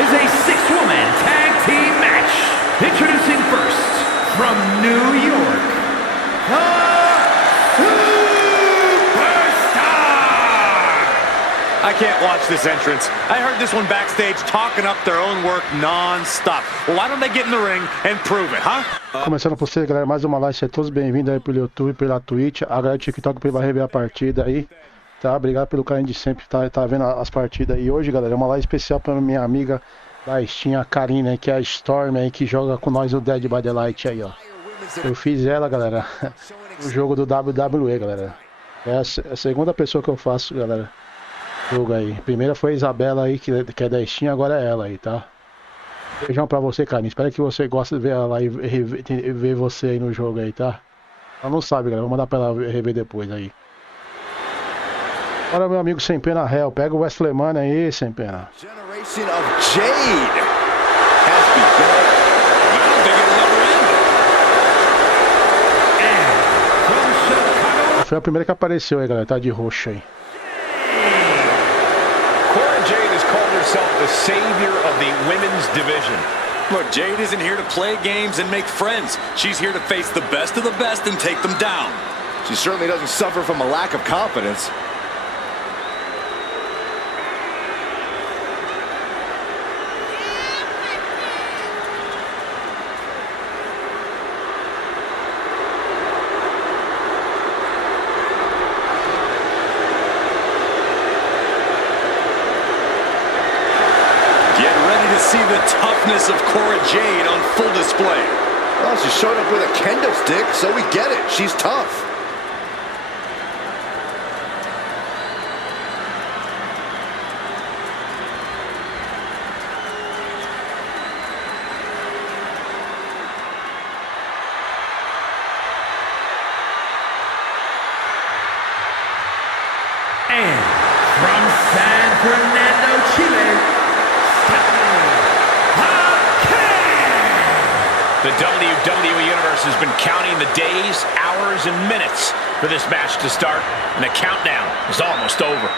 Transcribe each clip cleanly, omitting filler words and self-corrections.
is a six-woman tag team match. Introducing first, from New York, the Superstar! I can't watch this entrance. I heard this one backstage talking up their own work non-stop. Well, why don't they get in the ring and prove it, huh? Começando por você, galera, mais uma live. Sejam todos bem-vindos aí pelo YouTube, pela Twitch. A galera do TikTok vai rever a partida aí, tá? Obrigado pelo carinho de sempre, tá vendo as partidas. E hoje, galera, é uma live especial para minha amiga da Steam, a Karine, aí, que é a Stormy aí, que joga com nós o Dead by Daylight aí, ó. Eu fiz ela, galera, o jogo do WWE, galera. É a segunda pessoa que eu faço, galera, jogo aí. Primeira foi a Isabela aí, que é da Steam, agora é ela aí, tá? Beijão pra você, Karine. Espero que você goste de ver ela e ver você aí no jogo aí, tá? Ela não sabe, galera. Vou mandar pra ela rever depois aí. Bora, meu amigo Sem Pena Hell. Pega o Wrestlemania aí, Sem Pena. Generation of Jade has begun. Well, they're gonna never end. Foi a primeira que apareceu aí, galera. Tá de roxo aí. Jade has called herself the savior of the women's division. Look, Jade isn't here to play games and make friends. She's here to face the best of the best and take them down. She certainly doesn't suffer from a lack of confidence. See the toughness of Cora Jade on full display. Well, she showed up with a kendo stick, so we get it. She's tough. And from San Fernando, Chile, the WWE Universe has been counting the days, hours, and minutes for this match to start, and the countdown is almost over.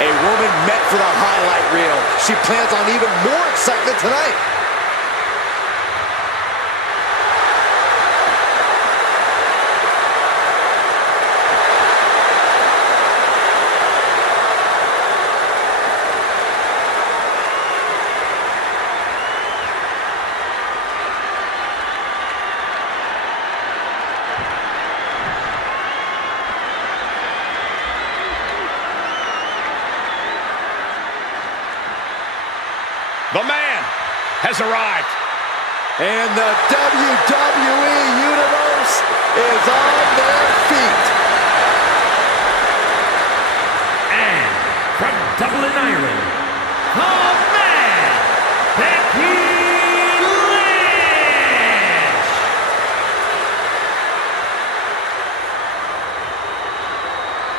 A woman meant for the highlight reel. She plans on even more excitement tonight. The man has arrived. And the WWE Universe is on their feet. And from Dublin, Ireland, the man, Becky Lynch.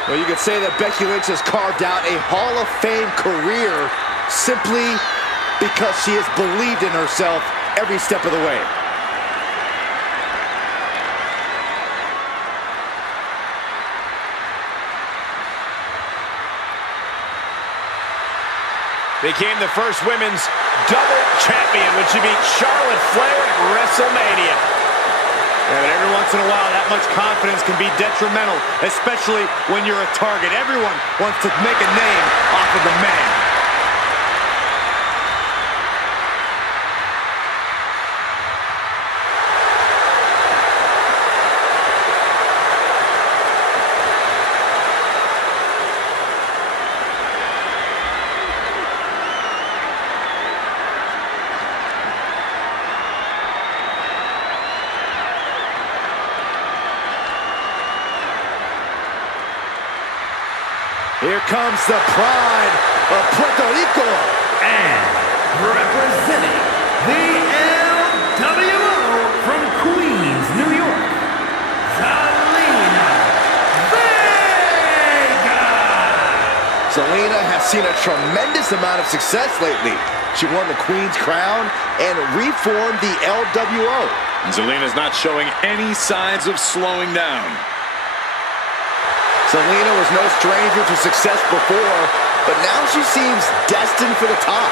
Well, you could say that Becky Lynch has carved out a Hall of Fame career simply because she has believed in herself every step of the way. Became the first women's double champion when she beat Charlotte Flair at WrestleMania. Yeah, but every once in a while, that much confidence can be detrimental, especially when you're a target. Everyone wants to make a name off of the man. Here comes the pride of Puerto Rico. And representing the LWO from Queens, New York, Zelina Vega. Zelina has seen a tremendous amount of success lately. She won the Queen's Crown and reformed the LWO. And Zelina's not showing any signs of slowing down. Zelina was no stranger to success before, but now she seems destined for the top.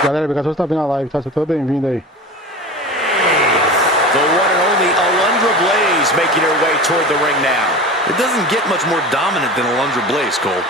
Galera, obrigado por estar vendo a live, tá? Seja todo bem-vindo aí. The one and only Alundra Blaze making her way toward the ring now. It doesn't get much more dominant than Alundra Blaze, Cole.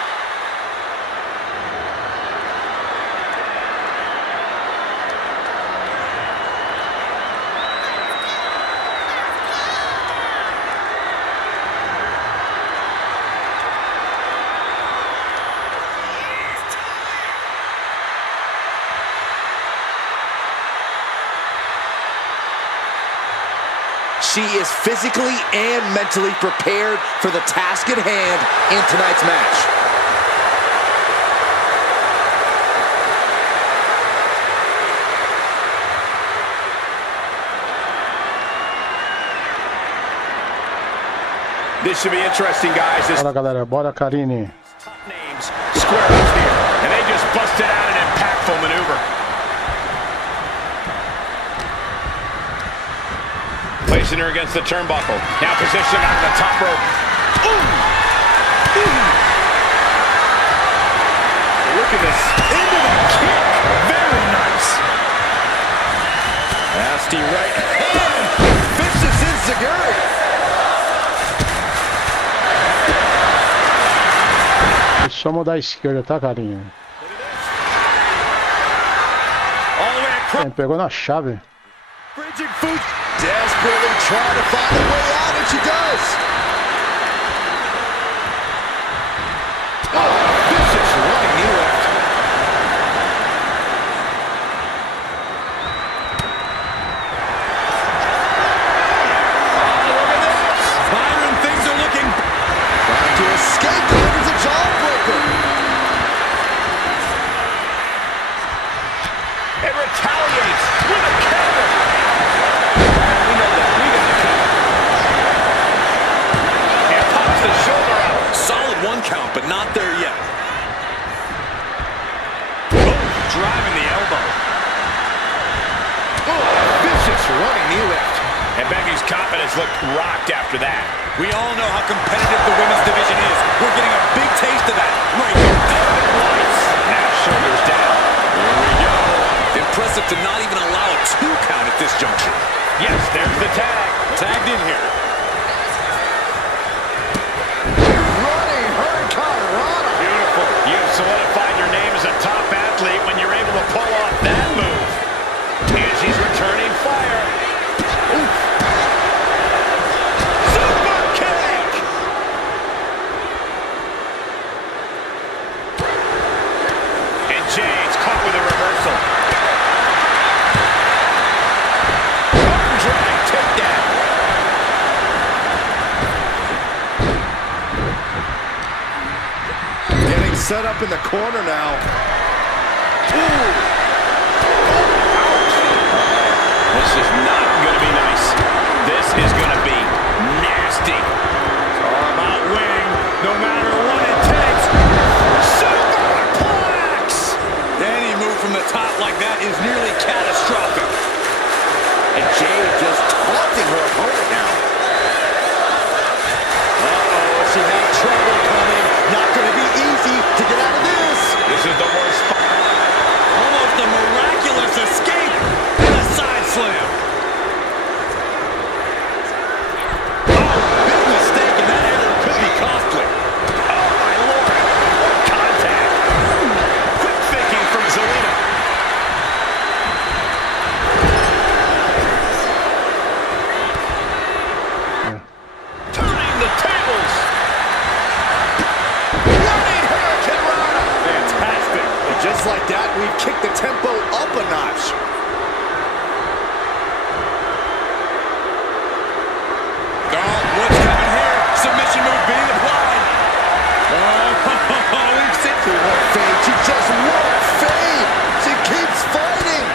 She is physically and mentally prepared for the task at hand in tonight's match. This should be interesting, guys. This Bora, galera, bora, Karine. top names square up here, and they just busted out an impactful maneuver. Placing her against the turnbuckle. Now positioned on the top rope. Ooh! Ooh! Look at this. Into the kick. Very nice. Nasty right hand. Vicious enziguri. Só mudar a esquerda, tá, Karine? All the way across. Pegou na chave. Bridget Foot desperately trying to find a way out, and she does. Oh, vicious running knee lift. Oh, look at this. Byron, things are looking... Trying to escape, delivers a jawbreaker. It retaliates with a counter. We know that. We got the counter. And pops the shoulder out. Solid one count, but not there yet. Oh, driving the elbow. Oh, vicious running knee lift. And Becky's confidence looked rocked after that. We all know how competitive the women's division is. We're getting a big taste of that right here. Lights. Now shoulders down. Here we go. Impressive to not even allow a 2 count at this juncture. Yes, there's the tag. Tagged in here. Running hurricanrana. Beautiful. You've solidified your name as a top athlete when you're able to pull off that move. And she's returning fire. Oof. Super kick! And Jade's caught with a reversal. Arm drag takedown. Getting set up in the corner now. Ooh. This is not going to be nice. This is going to be nasty. It's all about winning, no matter what it takes. Superplex! Any move from the top like that is nearly catastrophic. And Jade just taunting her opponent now. Uh-oh, she had trouble coming. Not going to be easy to get out of this. This is the worst spot. Almost a miraculous escape and a side slam. like that, we've kicked the tempo up a notch. Oh, what's coming here? Submission move being applied. Oh, we've seen She won't fade. She just won't fade. She keeps fighting.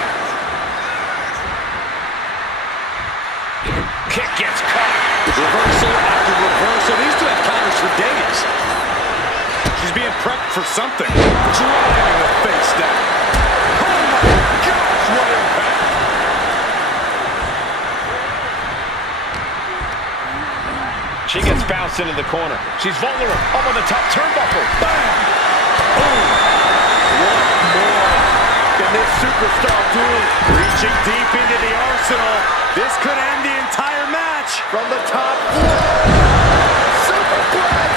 kick gets caught. Reversal after reversal. These two have counters for days. She's being prepped for something. Driving the face down. Oh my gosh, what impact. She gets bounced into the corner. She's vulnerable. Up on the top turnbuckle. Bam! Boom! What more can this superstar do? Reaching deep into the arsenal. This could end the entire match. From the top floor. Superplex.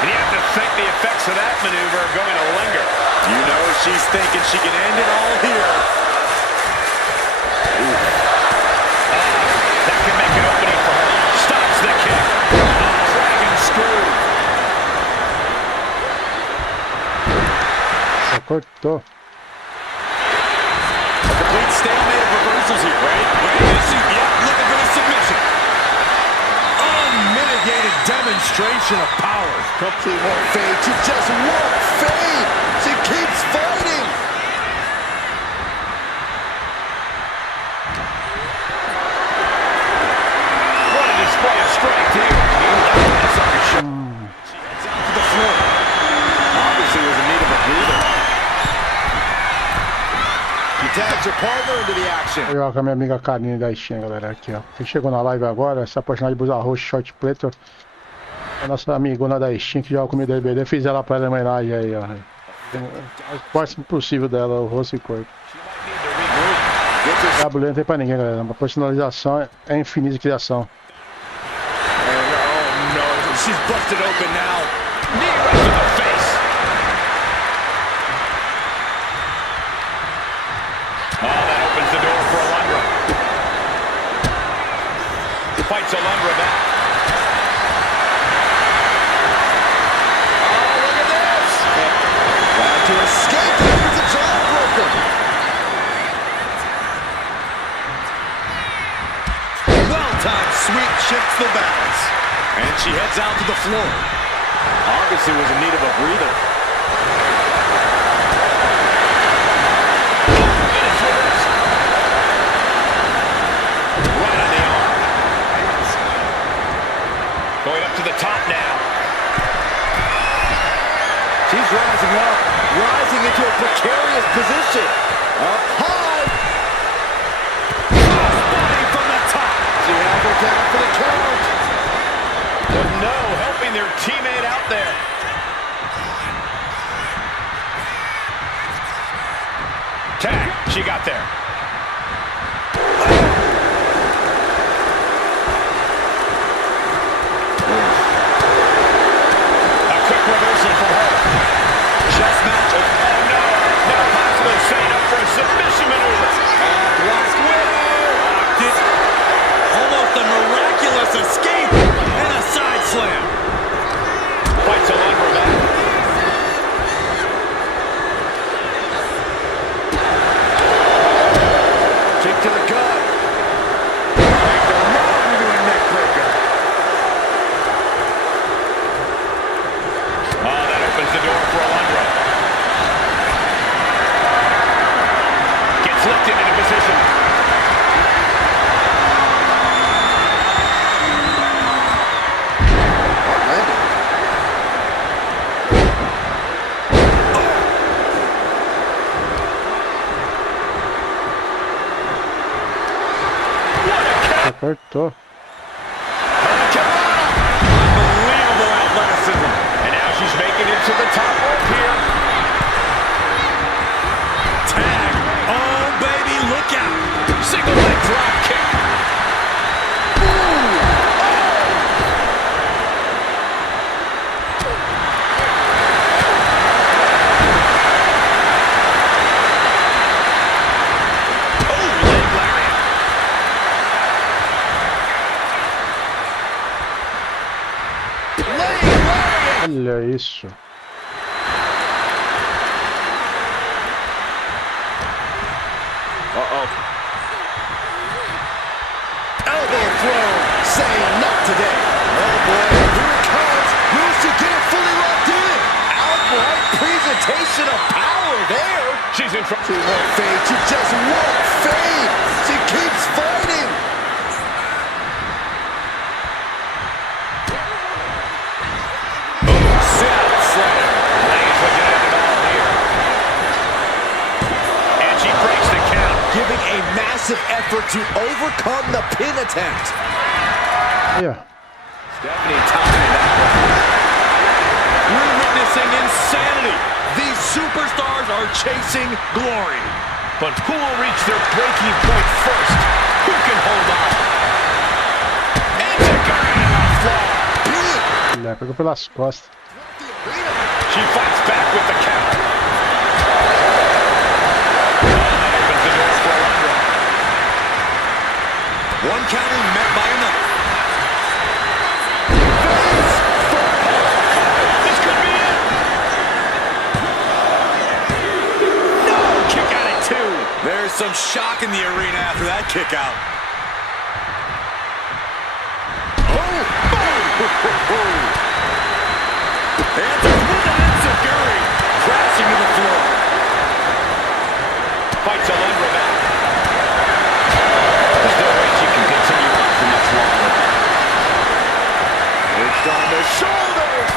And you have to think the effects of that maneuver are going to linger. You know she's thinking she can end it all here. That can make an opening for her. Stops the kick. Dragon screw. Cortou. A complete stalemate of reversals here, right? Yeah, looking for the submission. Unmitigated demonstration of power. She won't fade. She just won't fade. She keeps fighting. What a display of strength here. That's on her shoulder. She heads out to the floor. Obviously was in need of a breather. She tags her partner into the action. Eu com a minha amiga Karine da Steam, galera, aqui, ó. Quem chegou na live agora, essa personagem de blusa roxa, short preto, a nossa amigona da Steam, que joga comigo da IBD, fiz ela pra ela em homenagem aí, ó. O máximo possível dela, o rosto e corpo. A mulher não tem pra ninguém, galera. A personalização é infinita de criação. Oh no, she's busted open now. Knee right to the face. Oh, that opens the door for Alundra. Fights Alundra back. Oh, look at this. Trying to escape with the jawbreaker. Well-timed sweep shifts the balance. And she heads out to the floor. Obviously was in need of a breather. Right on the arm. Going up to the top now. She's rising up, rising into a precarious position. Up high. Body from the top. She has her down for the count. But no, helping their teammate out there. Tag, she got there. A quick reversal from her. Chest match. Oh no, now possibly setting up for a submission maneuver. Black Widow. Locked it. Almost a miraculous escape and a side slam. Fights Alundra back. Kick to the gut. Into a neck breaker. Oh, that opens the door for Alundra. Gets lifted into position. Cortou. Unbelievable athleticism. And now she's making it to the top rope here. Tag. Oh, baby, look out. Single leg drop kick. Oh, leg lariat. Leg lariat. Olha isso. belt. Elbow throw, saying not today. Oh boy, here it comes. Will she get it fully locked in? Outright presentation of power there. She's in front. She won't fade. She just won't fade. She keeps fighting. Giving a massive effort to overcome the pin attempt. Yeah. Stephanie timing that one. We're witnessing insanity. These superstars are chasing glory. But who will reach their breaking point first? Who can hold on? And to Karine on the floor. Ele pegou pelas costas. She fights back with the count. One counter met by another. This could be it. No! Kick out at two. There's some shock in the arena after that kick out. Answers with an enziguri. Crashing to the floor. Fights a lumber back. There's no way she can continue on for much longer. It's on the shoulders.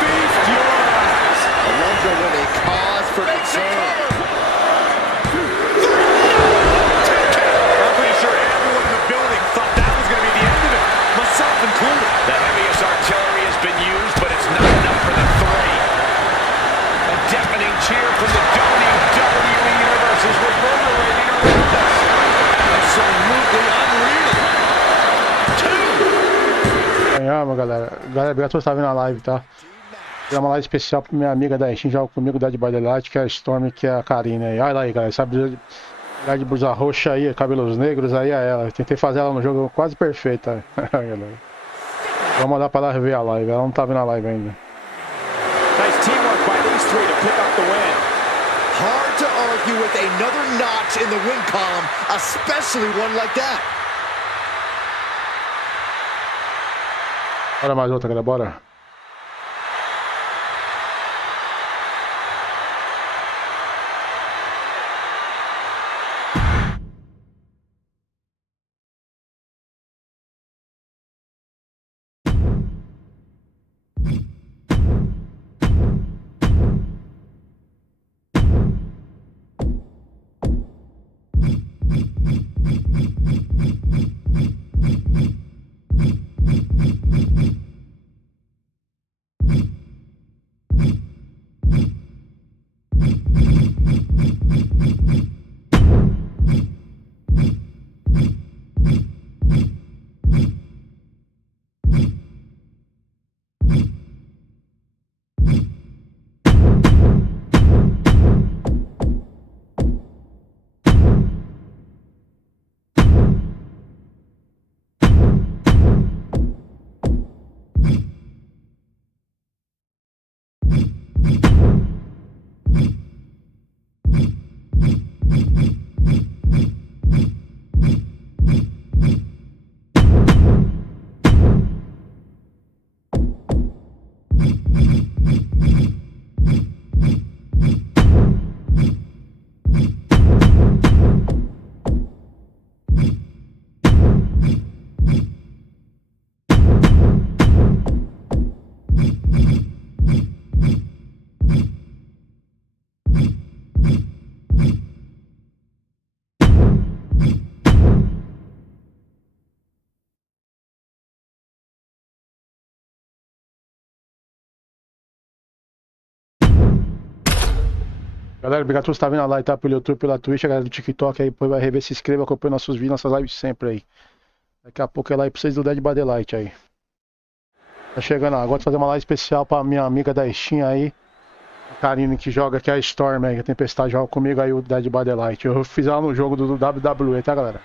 Feast your eyes. Alonzo with a cause for concern. I'm pretty sure everyone in the building thought that was going to be the end of it, myself included. The heaviest artillery has been used, but it's not enough for the three. A deafening cheer from the WWE Universe is reverberating around us. Absolutely unreal. Two. Ganhamos, galera. Galera, obrigado por estar vendo a live, tá? É uma live especial pra minha amiga da Steam, joga comigo da de Light, que é a Stormy, que é a Karine aí. Olha lá aí, galera. Sabe de blusa roxa aí, cabelos negros aí é ela. Tentei fazer ela no jogo quase perfeita. Galera. Vamos mandar pra ela rever a live. Ela não tá vendo a live ainda. Nice teamwork by these three to pick up the win. Hard to argue with another notch in the win column, especially one like that. Bora mais outra, galera. Bora. Galera, obrigado por estar vendo a live, tá? Pelo YouTube, pela Twitch, a galera do TikTok aí, depois vai rever, se inscreva, acompanha nossos vídeos, nossas lives sempre aí. Daqui a pouco é live pra vocês do Dead by Daylight aí. Tá chegando agora, vou fazer uma live especial pra minha amiga da Steam aí, a Karine, que joga aqui, a Storm aí, a Tempestade, joga comigo aí o Dead by Daylight. Eu fiz ela no jogo do WWE, tá, galera?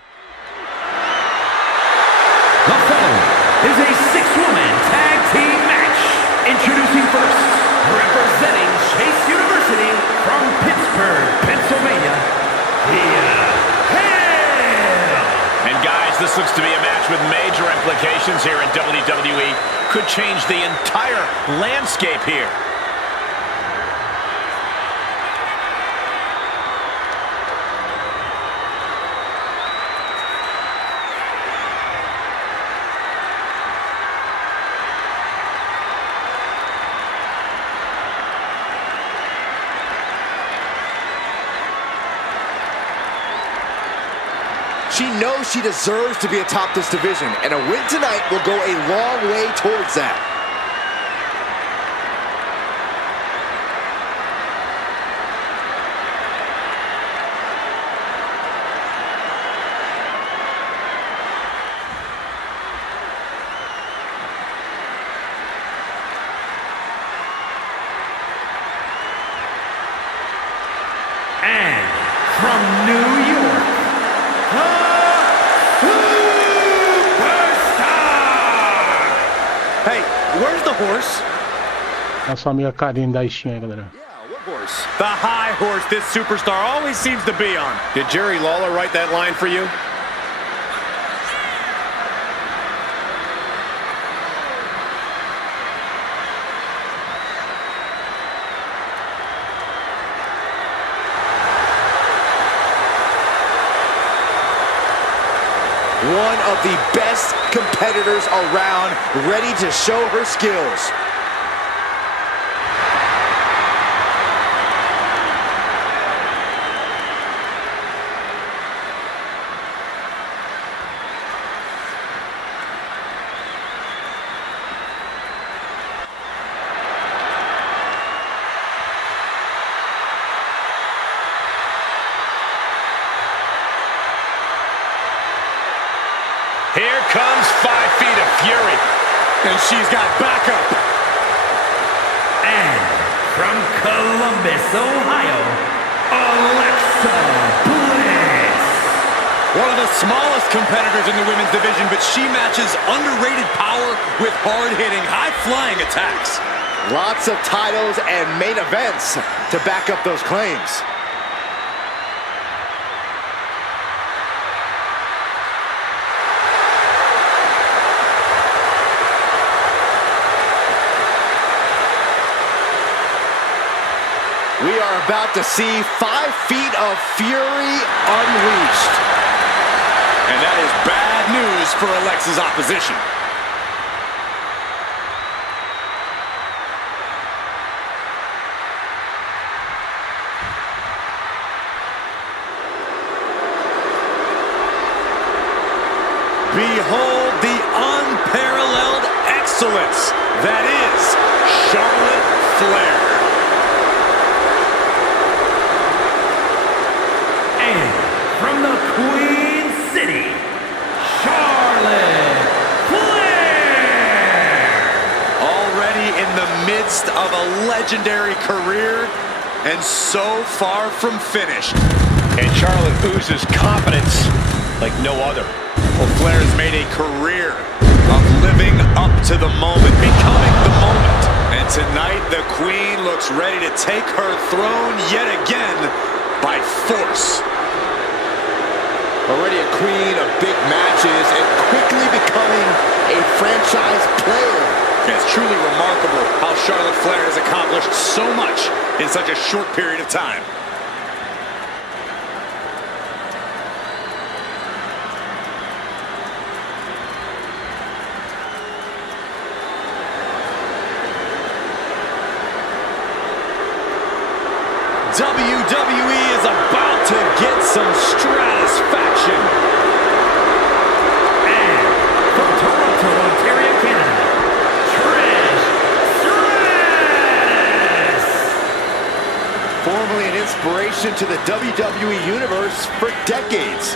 The following is a six-woman tag team match. Introducing first, representing Chase University from Pittsburgh, Pennsylvania, the could change the entire landscape here. She knows she deserves to be atop this division, and a win tonight will go a long way towards that. And from New York, Hey, where's the horse? Nossa amiga Karine da Steam aí, galera. Yeah, what horse? The high horse this superstar always seems to be on. Did Jerry Lawler write that line for you? One of the best competitors around, ready to show her skills. Here comes 5 feet of fury. And she's got backup. and from Columbus, Ohio, Alexa Bliss. One of the smallest competitors in the women's division, but she matches underrated power with hard-hitting, high-flying attacks. Lots of titles and main events to back up those claims. We are about to see 5 feet of fury unleashed. And that is bad news for Alexa's opposition. Behold the unparalleled excellence that is Charlotte Flair. And from the Queen City, Charlotte Flair. Already in the midst of a legendary career and so far from finished. And Charlotte oozes confidence like no other. Well, Flair has made a career of living up to the moment, becoming the moment. And tonight, the Queen looks ready to take her throne yet again by force. Already a queen of big matches and quickly becoming a franchise player. It's truly remarkable how Charlotte Flair has accomplished so much in such a short period of time. WWE is about to get some stratisfaction. And from Toronto, Ontario, Canada, Trish Stratus. Formerly an inspiration to the WWE Universe for decades.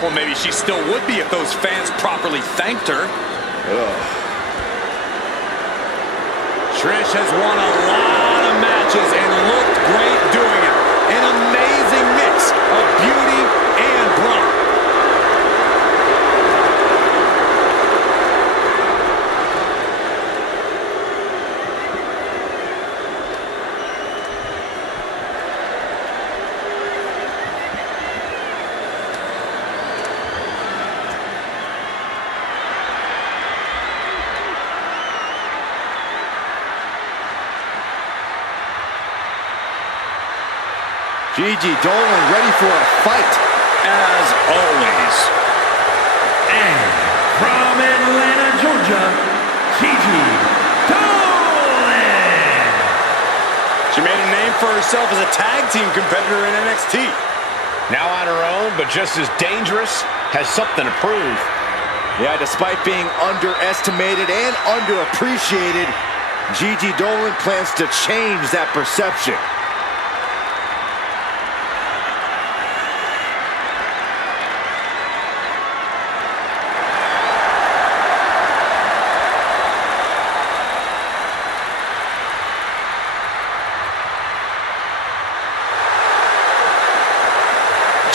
Well, maybe she still would be if those fans properly thanked her. Trish has won a lot of matches and looked great doing it. An amazing mix of beauty and brawn. Gigi Dolan ready for a fight. As always. And from Atlanta, Georgia, Gigi Dolan. She made a name for herself as a tag team competitor in NXT. Now on her own, but just as dangerous, has something to prove. Yeah, despite being underestimated and underappreciated, Gigi Dolan plans to change that perception.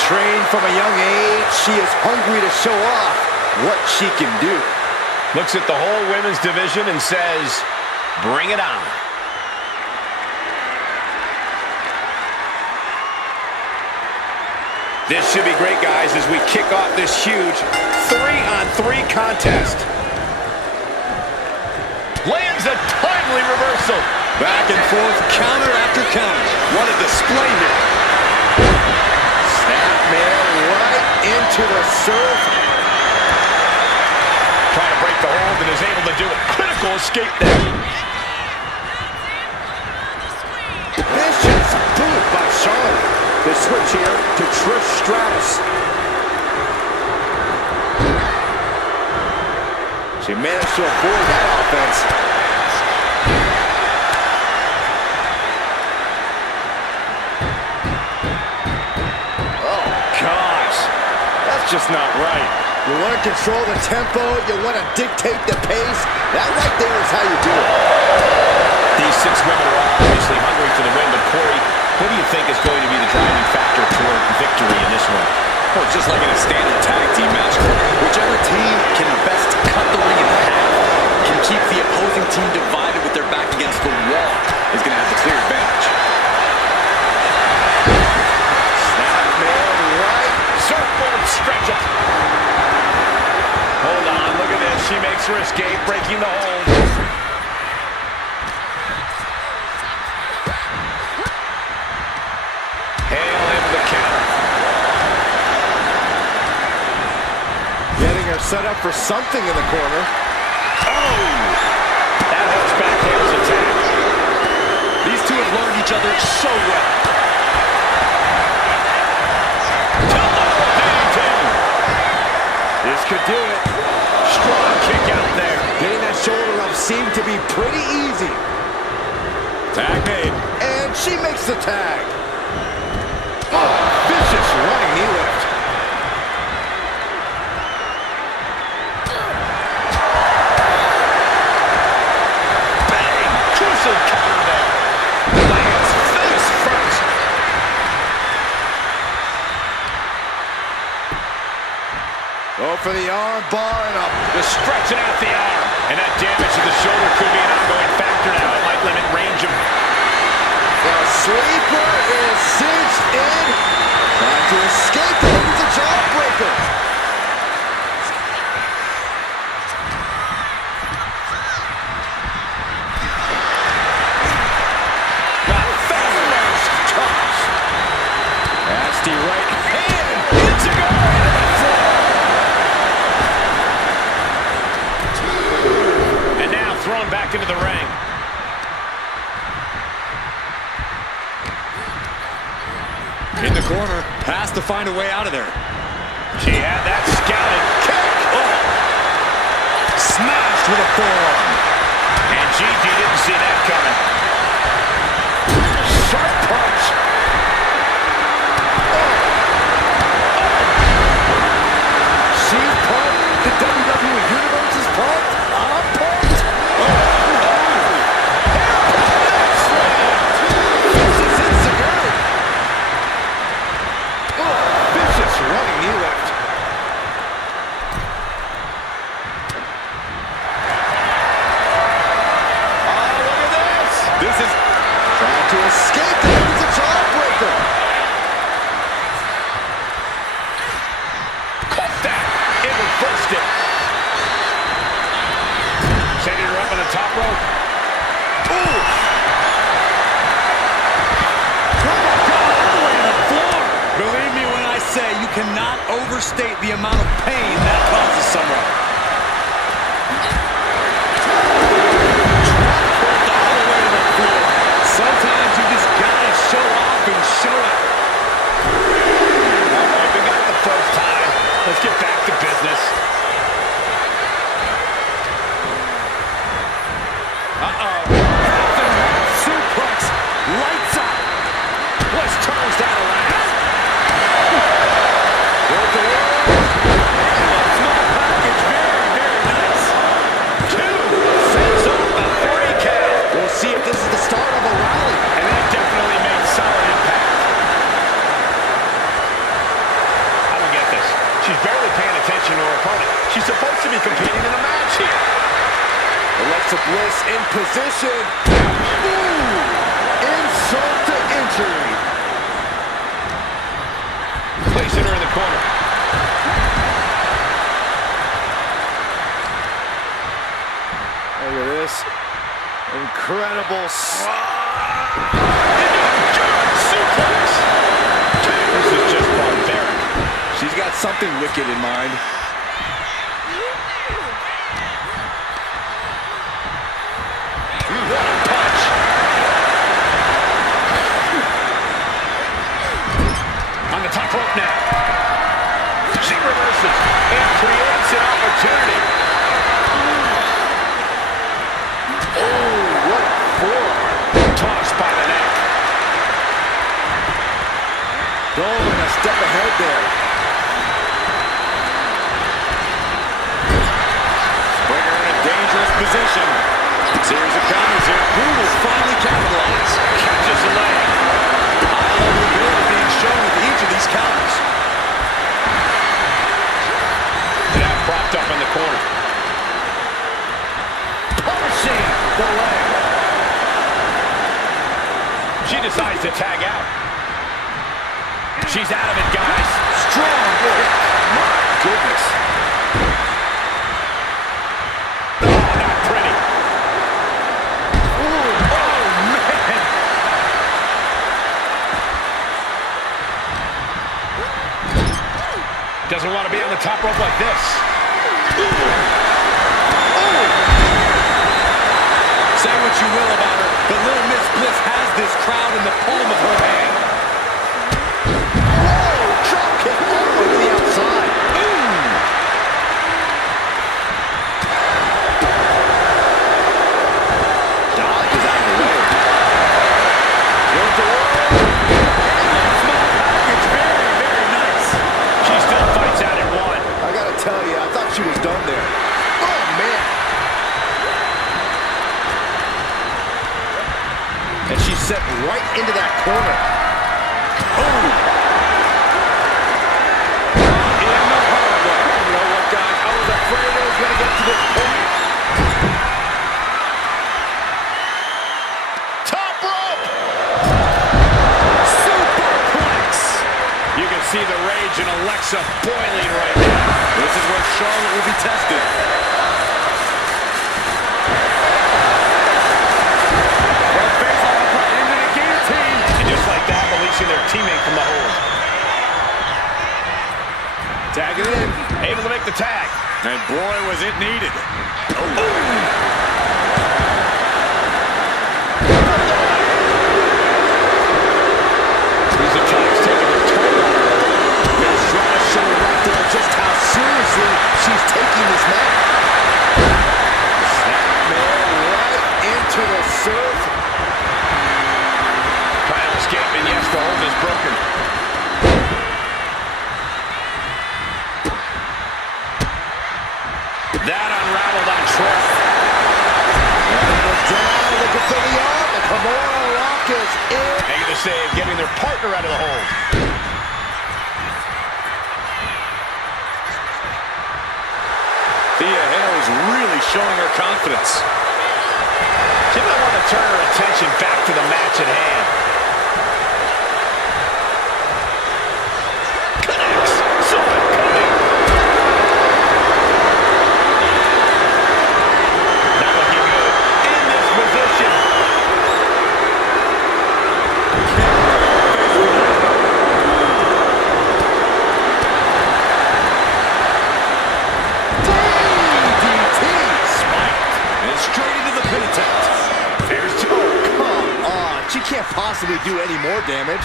Trained from a young age, she is hungry to show off what she can do. Looks at the whole women's division and says, bring it on. This should be great, guys, as we kick off this huge 3-on-3 contest. Lands a timely reversal. Back and forth, counter after counter. What a display here. Snapmare right into the surf. Trying to break the hold and is able to do it. Critical escape there. Vicious boot by Charlotte. The switch here to Trish Stratus. She managed to avoid that offense. Oh, gosh. That's just not right. You want to control the tempo, you want to dictate the pace. That right there is how you do it. These 6 women are obviously hungry for the win, but Corey, what do you think is going to be the driving factor toward victory in this one? Well, it's just like in a standard tag team match. Whichever team can best cut the ring in half, can keep the opposing team divided with their back against the wall, is going to have the clear advantage. Snapmare right. Surfboard stretch it. Hold on, look at this. She makes her escape, breaking the hold. Hail into the counter. Getting her set up for something in the corner. Oh! That holds back Hale's attack. These two have learned each other so well. This could do it. Strong kick out there. Getting that shoulder up seemed to be pretty easy. Tag made. And she makes the tag. Oh, vicious running knee lift. Bang! Crucial counter there. Lands face first. Go for the arm bar and up. Just stretching out the arm. And that damage to the shoulder could be an ongoing factor now. It might limit range of... The sleeper is cinched in. Trying to escape it with the jawbreaker. Got fast touch. Nasty right hand. Hits it over into the floor. And now thrown back into the ring. In the corner, has to find a way out of there. She had that scouted. Kick! Oh. Smashed with a forearm. And Gigi didn't see that coming. Sharp punch. She's pumped. The WWE Universe is pumped. I'm pumped. Vicious enziguri. Vicious running knee lift. Oh, look at this. This is Trying to escape it with the jawbreaker. Caught that. It reversed it. Setting her up on the top rope. Ooh. All the way to the overstate the amount of pain that causes someone. Dropped all the way to the floor. Sometimes you just gotta show off and show out. All right, we got the first time. Let's get back to business. Uh-oh. Half and half suplex. Lights out. Let's turns that around. Built the world. Small package. Very, very nice. 2 sets up the 3 count. We'll see if this is the start of a rally. And that definitely made solid impact. I don't get this. She's barely paying attention to her opponent. She's supposed to be competing in a match here. Alexa Bliss in position. Ooh, insult to injury. Placing her in the corner. Look at this. Incredible. Suplex. This is just barbaric. She's got something wicked in mind. What a punch. On the top rope now. She reverses and creates an opportunity. Oh, what for? Tossed by the neck. Going a step ahead there. Bring her in a dangerous position. Series of counters here. Who will finally capitalize? Catches the leg. High level ability being shown with each of these counters. Now propped up in the corner. Punishing the leg. She decides to tag out. She's out of it, guys. Strong work. My goodness. Oh, not pretty. Doesn't want to be on the top rope like this. Say what you will about her, but Little Miss Bliss has this crowd in the palm of her hand. Whoa, drop kick all the way to the outside. Dodge is out of the way. Built the world. Small package, very, very nice. She still fights out in 1. I gotta tell you, I thought she was done there. Oh, man. And she's set right into that corner. In the hard way. You know what, guys? I was afraid it was gonna get to this point. Top rope. Superplex. You can see the rage in Alexa boiling right now. This is where Charlotte will be tested. And just like that, releasing their teammate from the hold. Tagging in. Able to make the tag. And boy, was it needed. These attacks taking a toll. Now, trying to show right there just how seriously she's taking this match. Snapmare right into the surf. Trying to escape, and yes, the hold is broken. That unraveled on Trish. Down, looking for the arm. The Kimura Lock is in. Making the save, getting their partner out of the hold. Thea Hale's really showing her confidence. She might want to turn her attention back to the match at hand. Connects. Saw it coming. Not looking good. In this position. and straight into the pin attempt. There's Joe. Come on. She can't possibly do any more damage.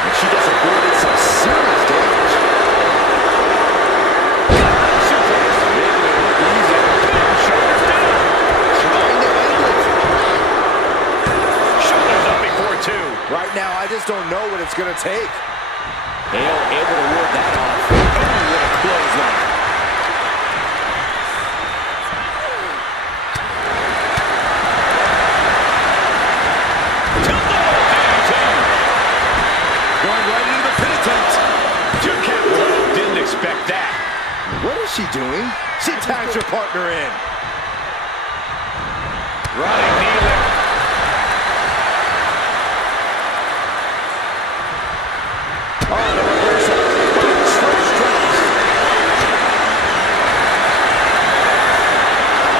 And she just avoided some serious damage. Right now, I just don't know what it's going to take. Hale able to ward that off. Oh, what a clothesline. Going right into the pin attempt. Two count. Whoa, didn't expect that. What is she doing? She tags her partner in. Running knee lift. Oh, the reversal. Trish Stratus.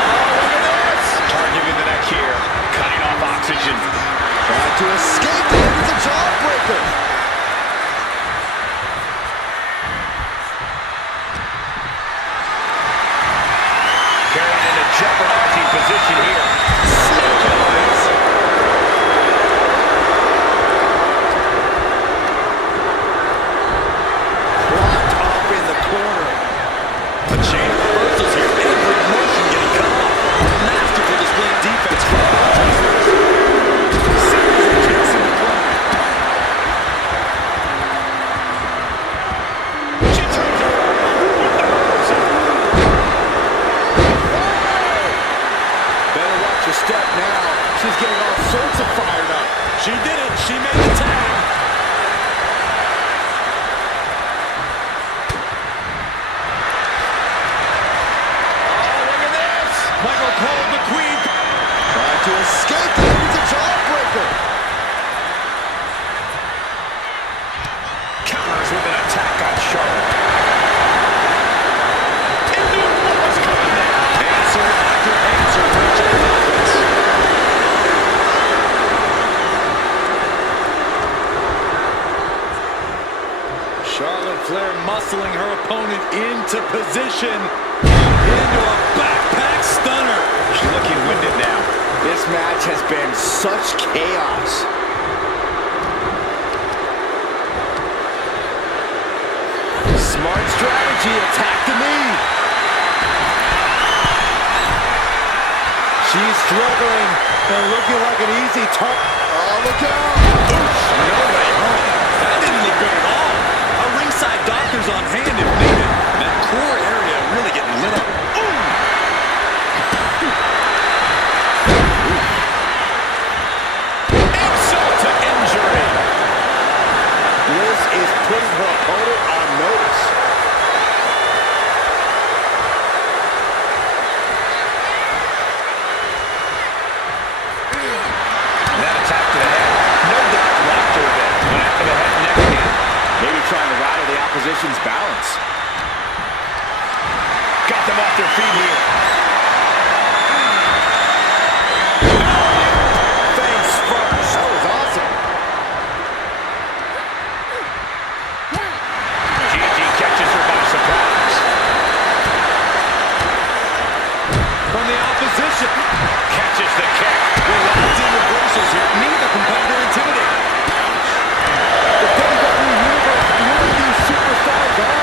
Oh, look at this. Targeting the neck here. Cutting off oxygen. Trying to escape the end of the jawbreaker. Carried in a jeopardizing position here. Snake eyes. Locked up in the corner. A chain of reversals here. Every motion getting cut off. Masterful display of defense from Better watch your step now. She's getting all sorts of fired up. She did it. She made the tag. Oh, look at this. Michael Cole, the queen. Trying to escape the end of the jawbreaker. Counters with an attack on Charlotte. And knew what was coming there. Answer after answer for Jay Roberts. Charlotte Flair muscling her opponent into position. Into a backpack stunner. She's looking winded now. This match has been such chaos. Smart strategy, attack the knee. She's struggling and looking like an easy target. Oh, look out. No way home. That didn't look good at all. A ringside doctor's on hand if needed. That core area really getting lit up. Insult to injury. Liz is putting her opponent on notice. That attack to the head. No doubt locked her a bit. Went after the head and neck again. Maybe trying to rattle the opposition's balance. Got them off their feet here. Face first. That was awesome. Gigi catches her by surprise. From the opposition. Catches the kick. We're locked in reversals here. Neither competitor intimidated. The WWE Universe, really these superstars are.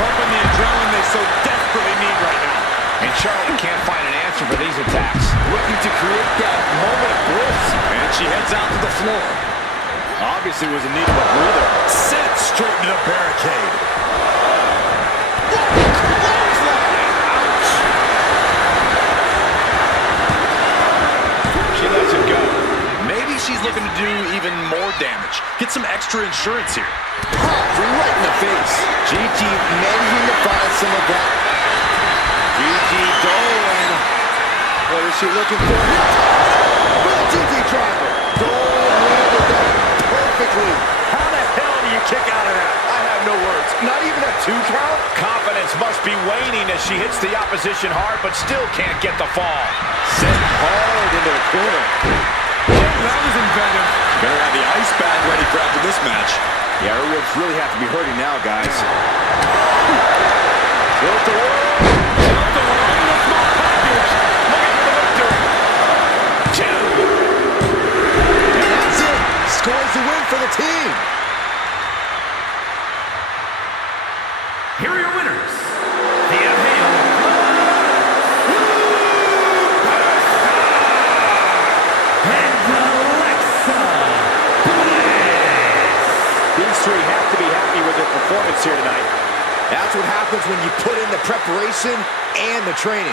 Pumping the adrenaline they so desperately need right now. And Charlotte can't find an answer for these attacks. Looking to create that moment of bliss. And she heads out to the floor. Obviously was in need of a breather. Sent straight to the barricade. She lets it go. Maybe she's looking to do even more damage. Get some extra insurance here. Right in the face. Gigi managing to find some of that. Gigi Dolan. What is she looking for? With a Gigi driver. Dolan landed that perfectly. How the hell do you kick out of that? I have no words. Not even a 2 count? Confidence must be waning as she hits the opposition hard, but still can't get the fall. Sent hard into the corner. That was inventive. Better have the ice bag ready for after this match. Yeah, her ribs really have to be hurting now, guys. Built the world. Built the preparation and the training.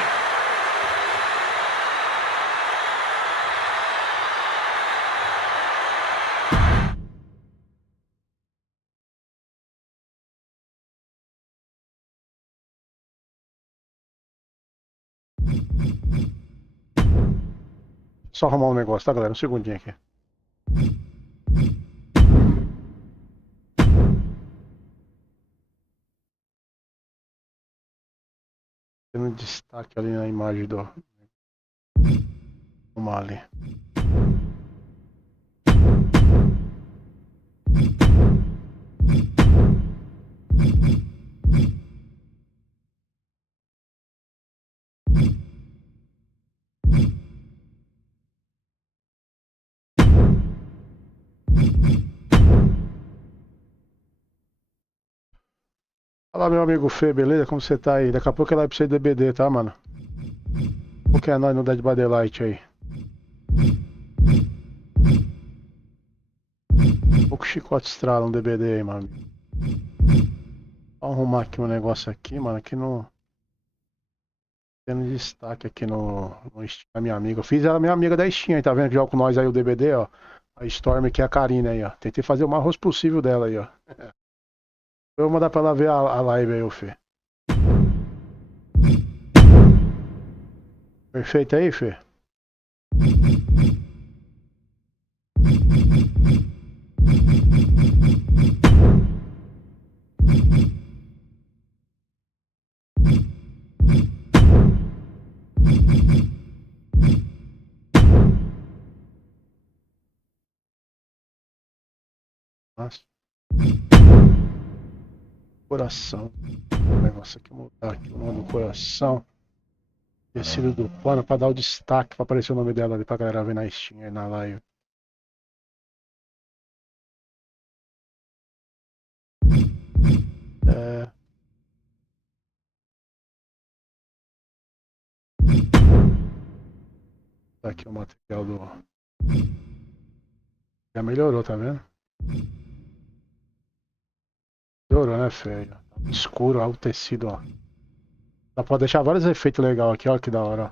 Só arrumar um negócio, tá, galera? Um segundinho aqui. Tendo um destaque ali na imagem do Mali. Fala, meu amigo Fê, beleza? Como você tá aí? Daqui a pouco é lá pra você DBD, tá, mano? O que é nós no Dead by Daylight aí? Pouco chicote estrala um DBD aí, mano. Vou arrumar aqui um negócio aqui, mano, que não... Tendo destaque aqui no Steam da minha amiga. Eu fiz ela minha amiga da Steam aí, tá vendo que joga com nós aí o DBD, ó. A Stormy, que é a Karine aí, ó. Tentei fazer o mais rosto possível dela aí, ó. Eu vou mandar pra ela ver a live aí, ô Fê. Perfeito aí, Fê? Nossa. Coração. O negócio aqui, mudar aqui o nome do coração. Tecido do pano pra dar o destaque, pra aparecer o nome dela ali pra galera ver na Steam aí na live. Tá aqui o material do... Já melhorou, tá vendo? Melhorou, né, feio? Escuro, ó, o tecido, ó. Dá pra deixar vários efeitos legais aqui, ó, que da hora, ó.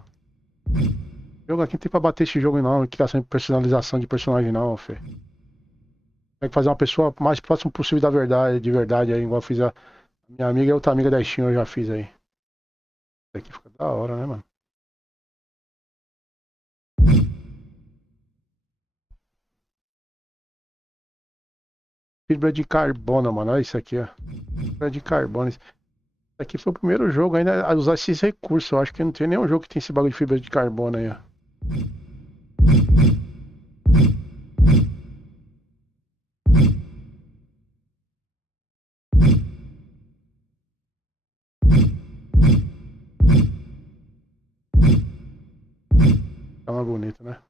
O jogo aqui não tem pra bater esse jogo não, criação de personalização de personagem não, Fê. Tem que fazer uma pessoa mais próxima possível da verdade, de verdade aí, igual eu fiz a minha amiga e outra amiga da Steam, eu já fiz aí. Isso aqui fica da hora, né, mano? Fibra de carbono, mano, olha isso aqui, ó. Fibra de carbono. Isso aqui foi o primeiro jogo ainda a usar esses recursos. Eu acho que não tem nenhum jogo que tem esse bagulho de fibra de carbono aí, ó. Tá mais bonito, né?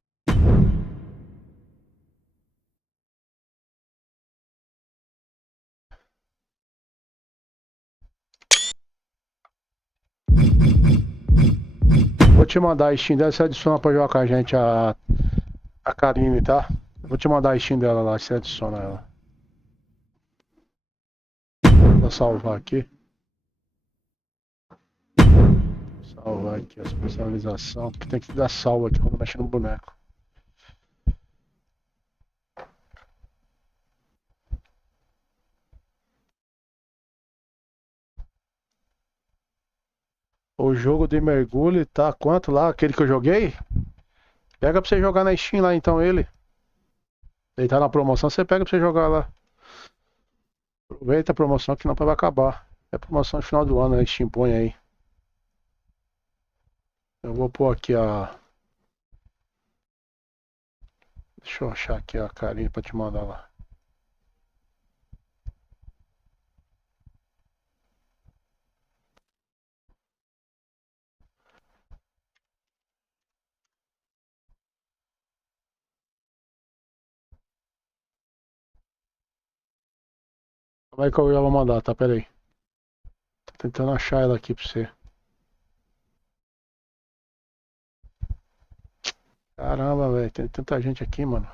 Vou te mandar a Steam dela, você adiciona pra jogar com a gente a Karine, tá? Vou te mandar a Steam dela lá, você adiciona ela. Vou salvar aqui. Salvar aqui as personalizações, porque tem que dar salvo aqui quando mexe no boneco. O jogo de mergulho tá quanto lá? Aquele que eu joguei? Pega pra você jogar na Steam lá então ele. Ele tá na promoção, você pega pra você jogar lá. Aproveita a promoção que não vai acabar. É promoção no final do ano, né? Steam põe aí. Eu vou pôr aqui a... Deixa eu achar aqui a carinha pra te mandar lá. Como é que eu já vou mandar, tá? Pera aí. Tô tentando achar ela aqui pra você. Caramba, velho. Tem tanta gente aqui, mano.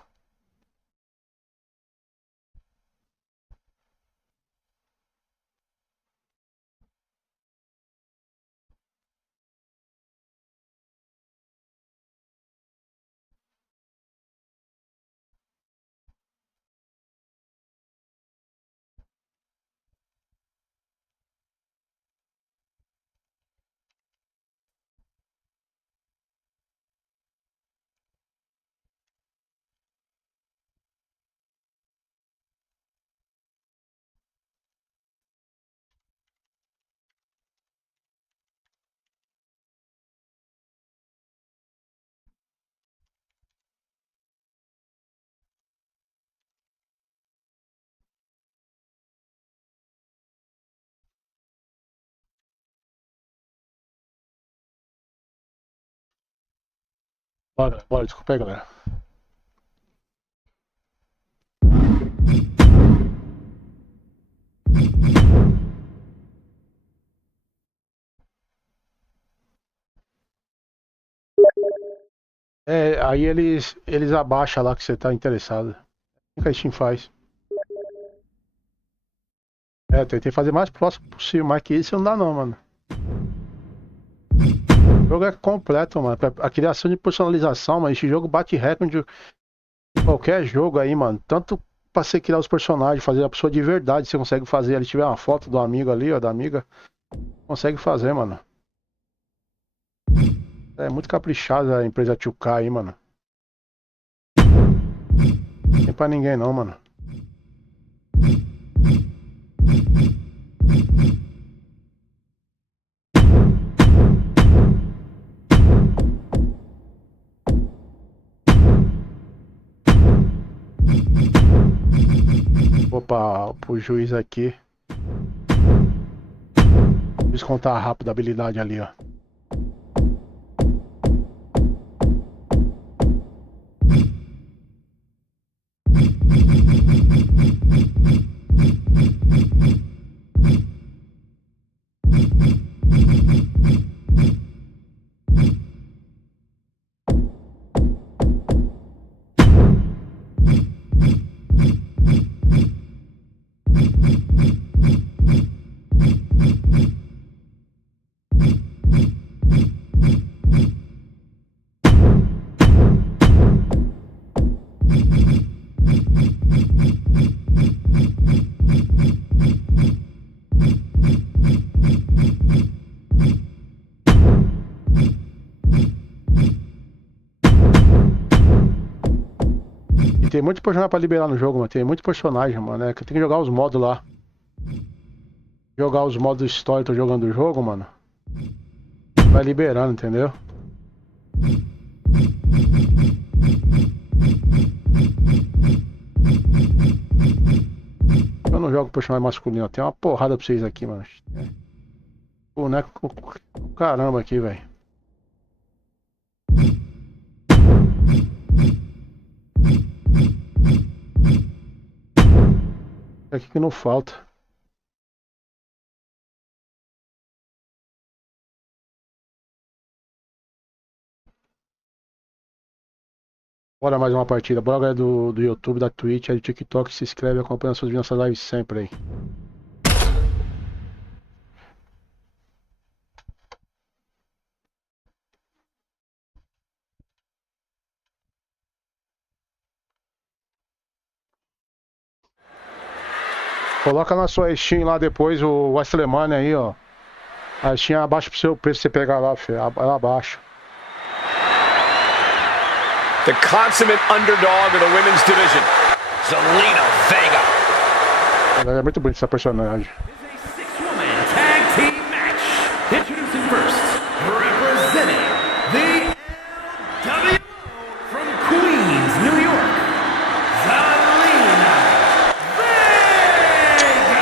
Bora, desculpa aí, galera. Aí eles abaixam lá que você tá interessado. O que a Steam faz? Tentei fazer mais próximo possível, mas que isso não dá não, mano. O jogo é completo, mano. A criação de personalização, mano. Esse jogo bate recorde de qualquer jogo aí, mano. Tanto pra você criar os personagens, fazer a pessoa de verdade, você consegue fazer. Se tiver uma foto do amigo ali, ó, da amiga, consegue fazer, mano. É muito caprichada a empresa 2K aí, mano. Não tem pra ninguém não, mano. Opa, pro juiz aqui. Descontar rápido a habilidade ali, ó. Tem muito personagem pra liberar no jogo, mano. Tem muito personagem, mano. Tem que jogar os modos lá. Jogar os modos história, tô jogando o jogo, mano. Vai liberando, entendeu? Eu não jogo personagem masculino. Tem uma porrada pra vocês aqui, mano. Boneco caramba aqui, velho. Aqui que não falta. Bora mais uma partida. Bora galera do YouTube, da Twitch, do TikTok, se inscreve e acompanha as nossas lives sempre aí. Coloca na sua Steam lá depois o WrestleMania aí, ó. A Steam abaixa pro seu preço, você pegar lá, filho. Ela abaixa. The consummate underdog of the women's division, Zelina Vega. É muito bonito essa personagem. Six-woman tag team match. Introducing first, representing the WWE from Queens, New York, Zelina Vega.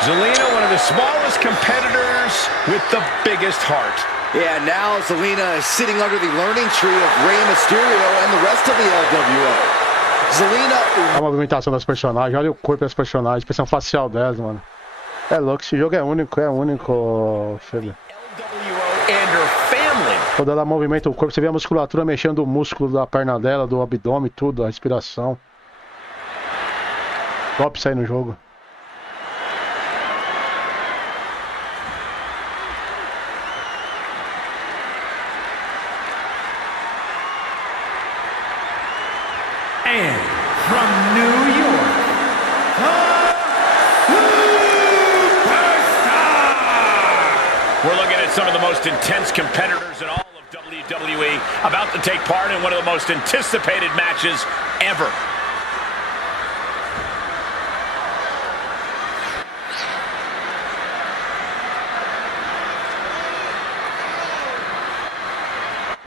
Zelina, one of the smallest competitors with the biggest heart. Yeah, now Zelina is sitting under the learning tree of Rey Mysterio and the rest of the LWO. Zelina... A movimentação das personagens, olha o corpo das personagens, a expressão facial delas, mano. É louco, esse jogo é único, filho. Quando ela movimenta o corpo, você vê a musculatura mexendo o músculo da perna dela, do abdômen, tudo, a respiração. Top isso aí no jogo. And from New York, the Superstar! We're looking at some of the most intense competitors in all of WWE, about to take part in one of the most anticipated matches ever.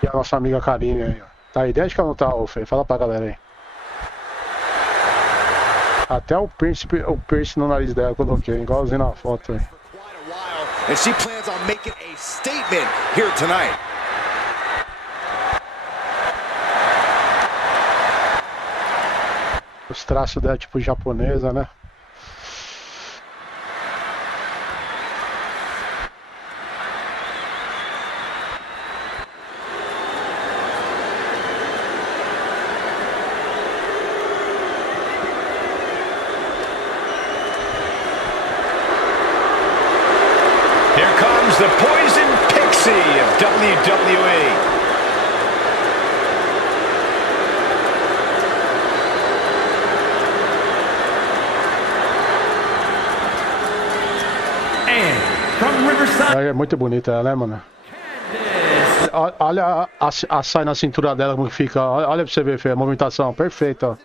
E a nossa amiga Karine aí, ó. Tá idêntica ou não tá, ô Fê? Fala pra galera aí. Até o piercing no nariz dela eu coloquei, igualzinho na foto aí. And she plans on making a statement here tonight. Os traços dela tipo japonesa, né? Here comes the Poison Pixie of WWE. É muito bonita ela, né, mano? Olha a saia na cintura dela, como fica. Olha pra você ver, Fê, a movimentação perfeita, ó.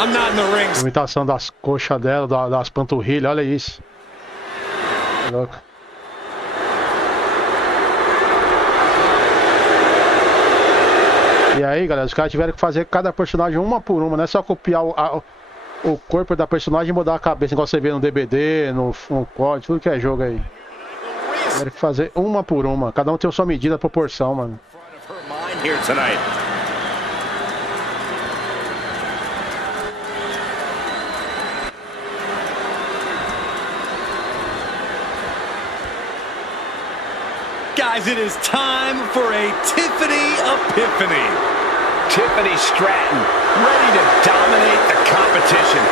I'm not in the ring. Movimentação das coxas dela, das panturrilhas, olha isso. É louco. E aí, galera, os caras tiveram que fazer cada personagem uma por uma, não é só copiar o corpo da personagem e mudar a cabeça, igual você vê no DVD, no COD, tudo que é jogo aí. Tiveram que fazer uma por uma, cada um tem a sua medida, proporção, mano. Guys, it is time for a Tiffany Epiphany. Tiffany Stratton, ready to dominate the competition.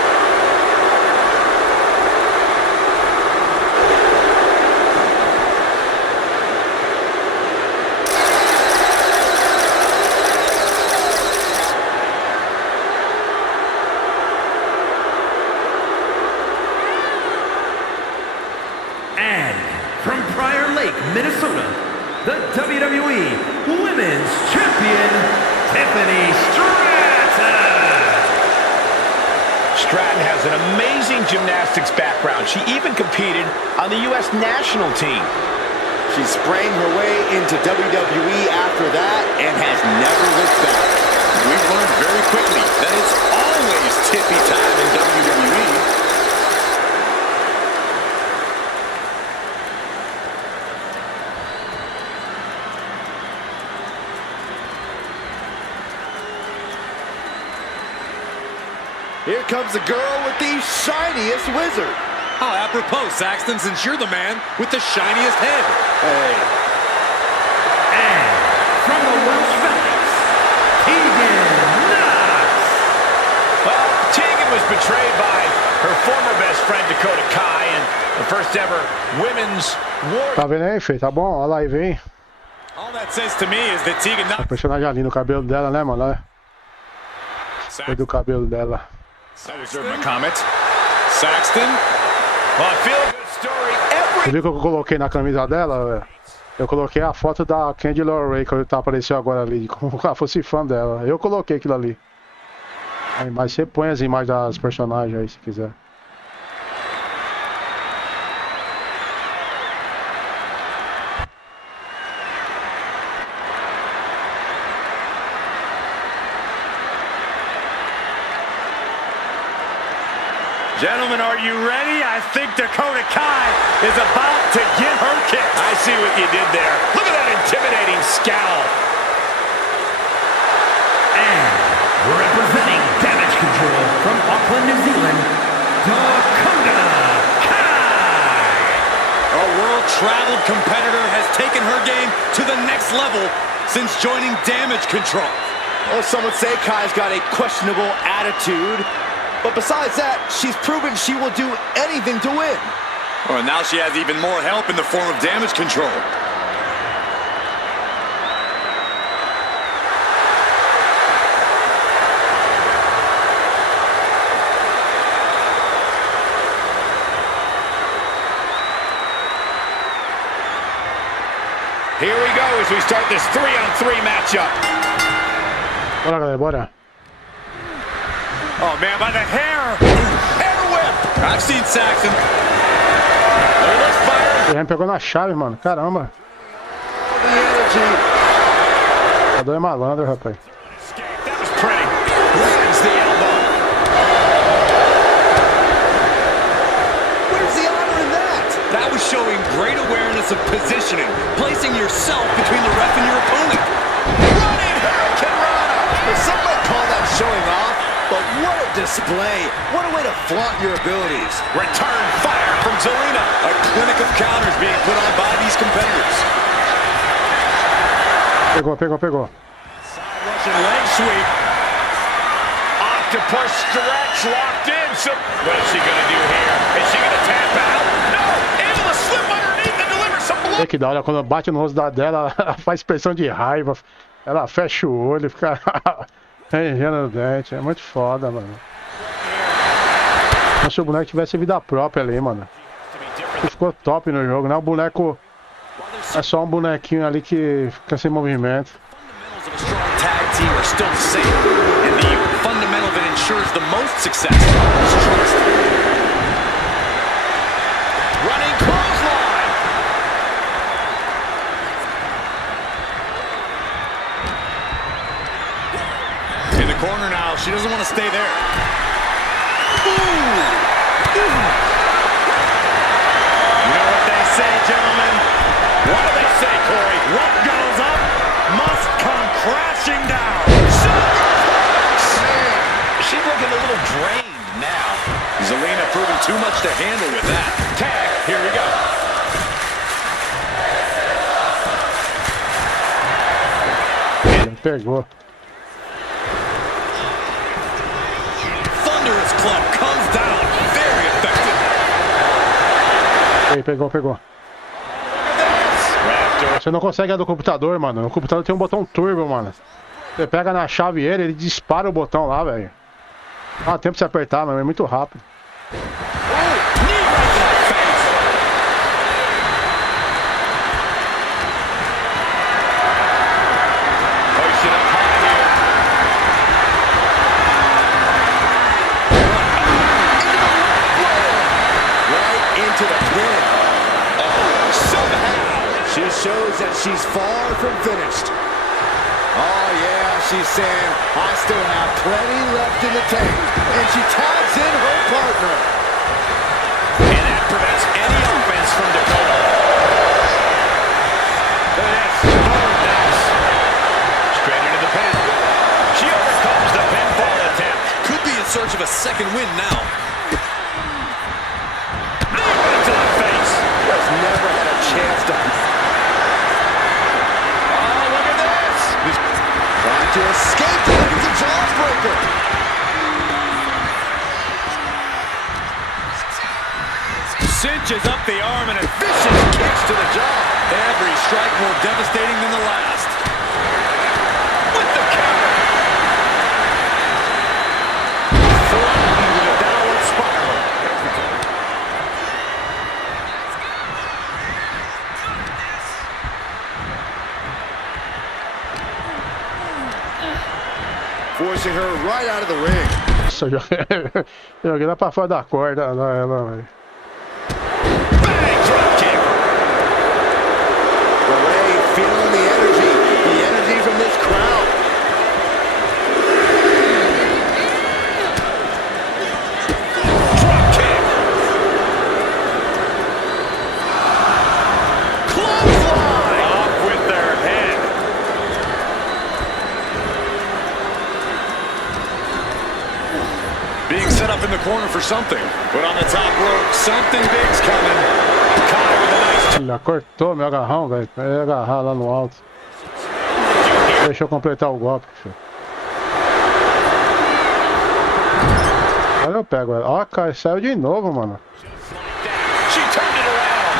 And from Prior Lake, Minnesota, the WWE Women's Champion, Tiffany Stratton. Stratton has an amazing gymnastics background. She even competed on the U.S. national team. She sprang her way into WWE after that and has never looked back. We've learned very quickly that it's always Tiffy time in WWE. Here comes the girl with the shiniest wizard. How apropos, Saxton, since you're the man with the shiniest head. Hey. And from the Welsh Valleys, Tegan Knox. Well, Tegan was betrayed by her former best friend Dakota Kai in the first ever women's war. Tá vendo aí, Fê? Tá bom? Olha lá e vem. All that says to me is that Tegan A Knox. personagem ali no cabelo dela, né, mano? Olha. Foi do cabelo dela. I reserve my comments. Saxton. Well, I feel a good story every. Você viu que eu coloquei na camisa dela, velho? Eu coloquei a foto da Candy Ray que tá apareceu agora ali, como se ela fosse fã dela. Eu coloquei aquilo ali. Aí, mas você põe as imagens das personagens aí, se quiser. Gentlemen, are you ready? I think Dakota Kai is about to get her kick. I see what you did there. Look at that intimidating scowl. And representing Damage Control from Auckland, New Zealand, Dakota Kai. A world-traveled competitor has taken her game to the next level since joining Damage Control. Well, some would say Kai's got a questionable attitude. But besides that, she's proven she will do anything to win. Well, now she has even more help in the form of Damage Control. Here we go as we start this 3-on-3 matchup. Bora, galera, bora. Oh, man, by the hair. Hair whip. I've seen Saxton. Ele me pegou na chave, mano. Caramba. The energy. Jogador é malandro, rapaz. That was pretty. Lands the elbow. Where's the honor in that? That was showing great awareness of positioning, placing yourself between the ref and your opponent. Running Hurricane Rana. Some might call that showing off, but display. What a way to flaunt your abilities. Return fire from Zelina. A clinic of counters being put on by these competitors. Pegou. Side Russian leg sweep. Octopus stretch locked in. So what is she gonna do here? Is she gonna tap out? No! Able to slip underneath and deliver some blood. É que da hora, quando bate no rosto dela, ela faz expressão de raiva. Ela fecha o olho, fica rangendo o dente. É muito foda, mano. Como se o boneco tivesse vida própria ali, mano. Ficou top no jogo, né? O boneco é só um bonequinho ali que fica sem movimento. In the corner now, she doesn't want to stay there. You know what they say, gentlemen? What do they say, Corey? What goes up must come crashing down. She's looking a little drained now. Zelina proving too much to handle with that. Tag, here we go. Pegou. Thunderous club comes down. Very effective. Aí, pegou. Você não consegue a do computador, mano. O computador tem um botão turbo, mano. Você pega na chave ele dispara o botão lá, velho. Não dá tempo de você apertar, mas é muito rápido. Shows that she's far from finished. Oh yeah, she's saying, I still have plenty left in the tank. And she tags in her partner. And that prevents any offense from Dakota. Look at this. Oh, nice. Straight into the pin. She overcomes the pinfall attempt. Could be in search of a second win now. To the face. Has never had a chance to... Trying to escape the jawbreaker. Cinches up the arm and a vicious kicks to the jaw. Every strike more devastating than the last. With the counter. Flattened with a downward spiral. Forcing her right out of the ring. Nossa, eu joguei lá pra fora da corda. Ela, velho. Bang, drop kick. Ray feeling the energy from this crowd. Drop kick. Clothesline. Off with their head. Being set up in the corner for something. But on the top rope, something big's coming. Kai with a nice... Ela cortou meu agarrão, velho. Eu ia agarrar lá no alto. Deixa eu completar o golpe, filho. Agora eu pego ela. Ó, cara, saiu de novo, mano. She turned it around.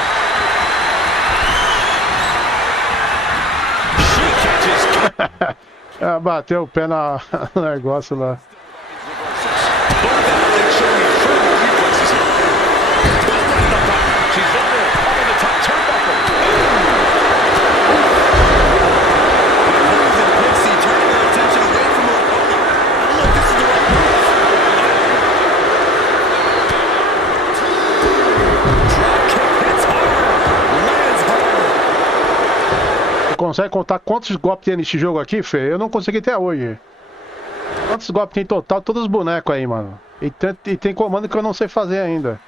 She catches. Ela bateu o pé no negócio lá. Consegue contar quantos golpes tem nesse jogo aqui, Fê? Eu não consegui até hoje. Quantos golpes tem total? Todos os bonecos aí, mano. E tem comando que eu não sei fazer ainda.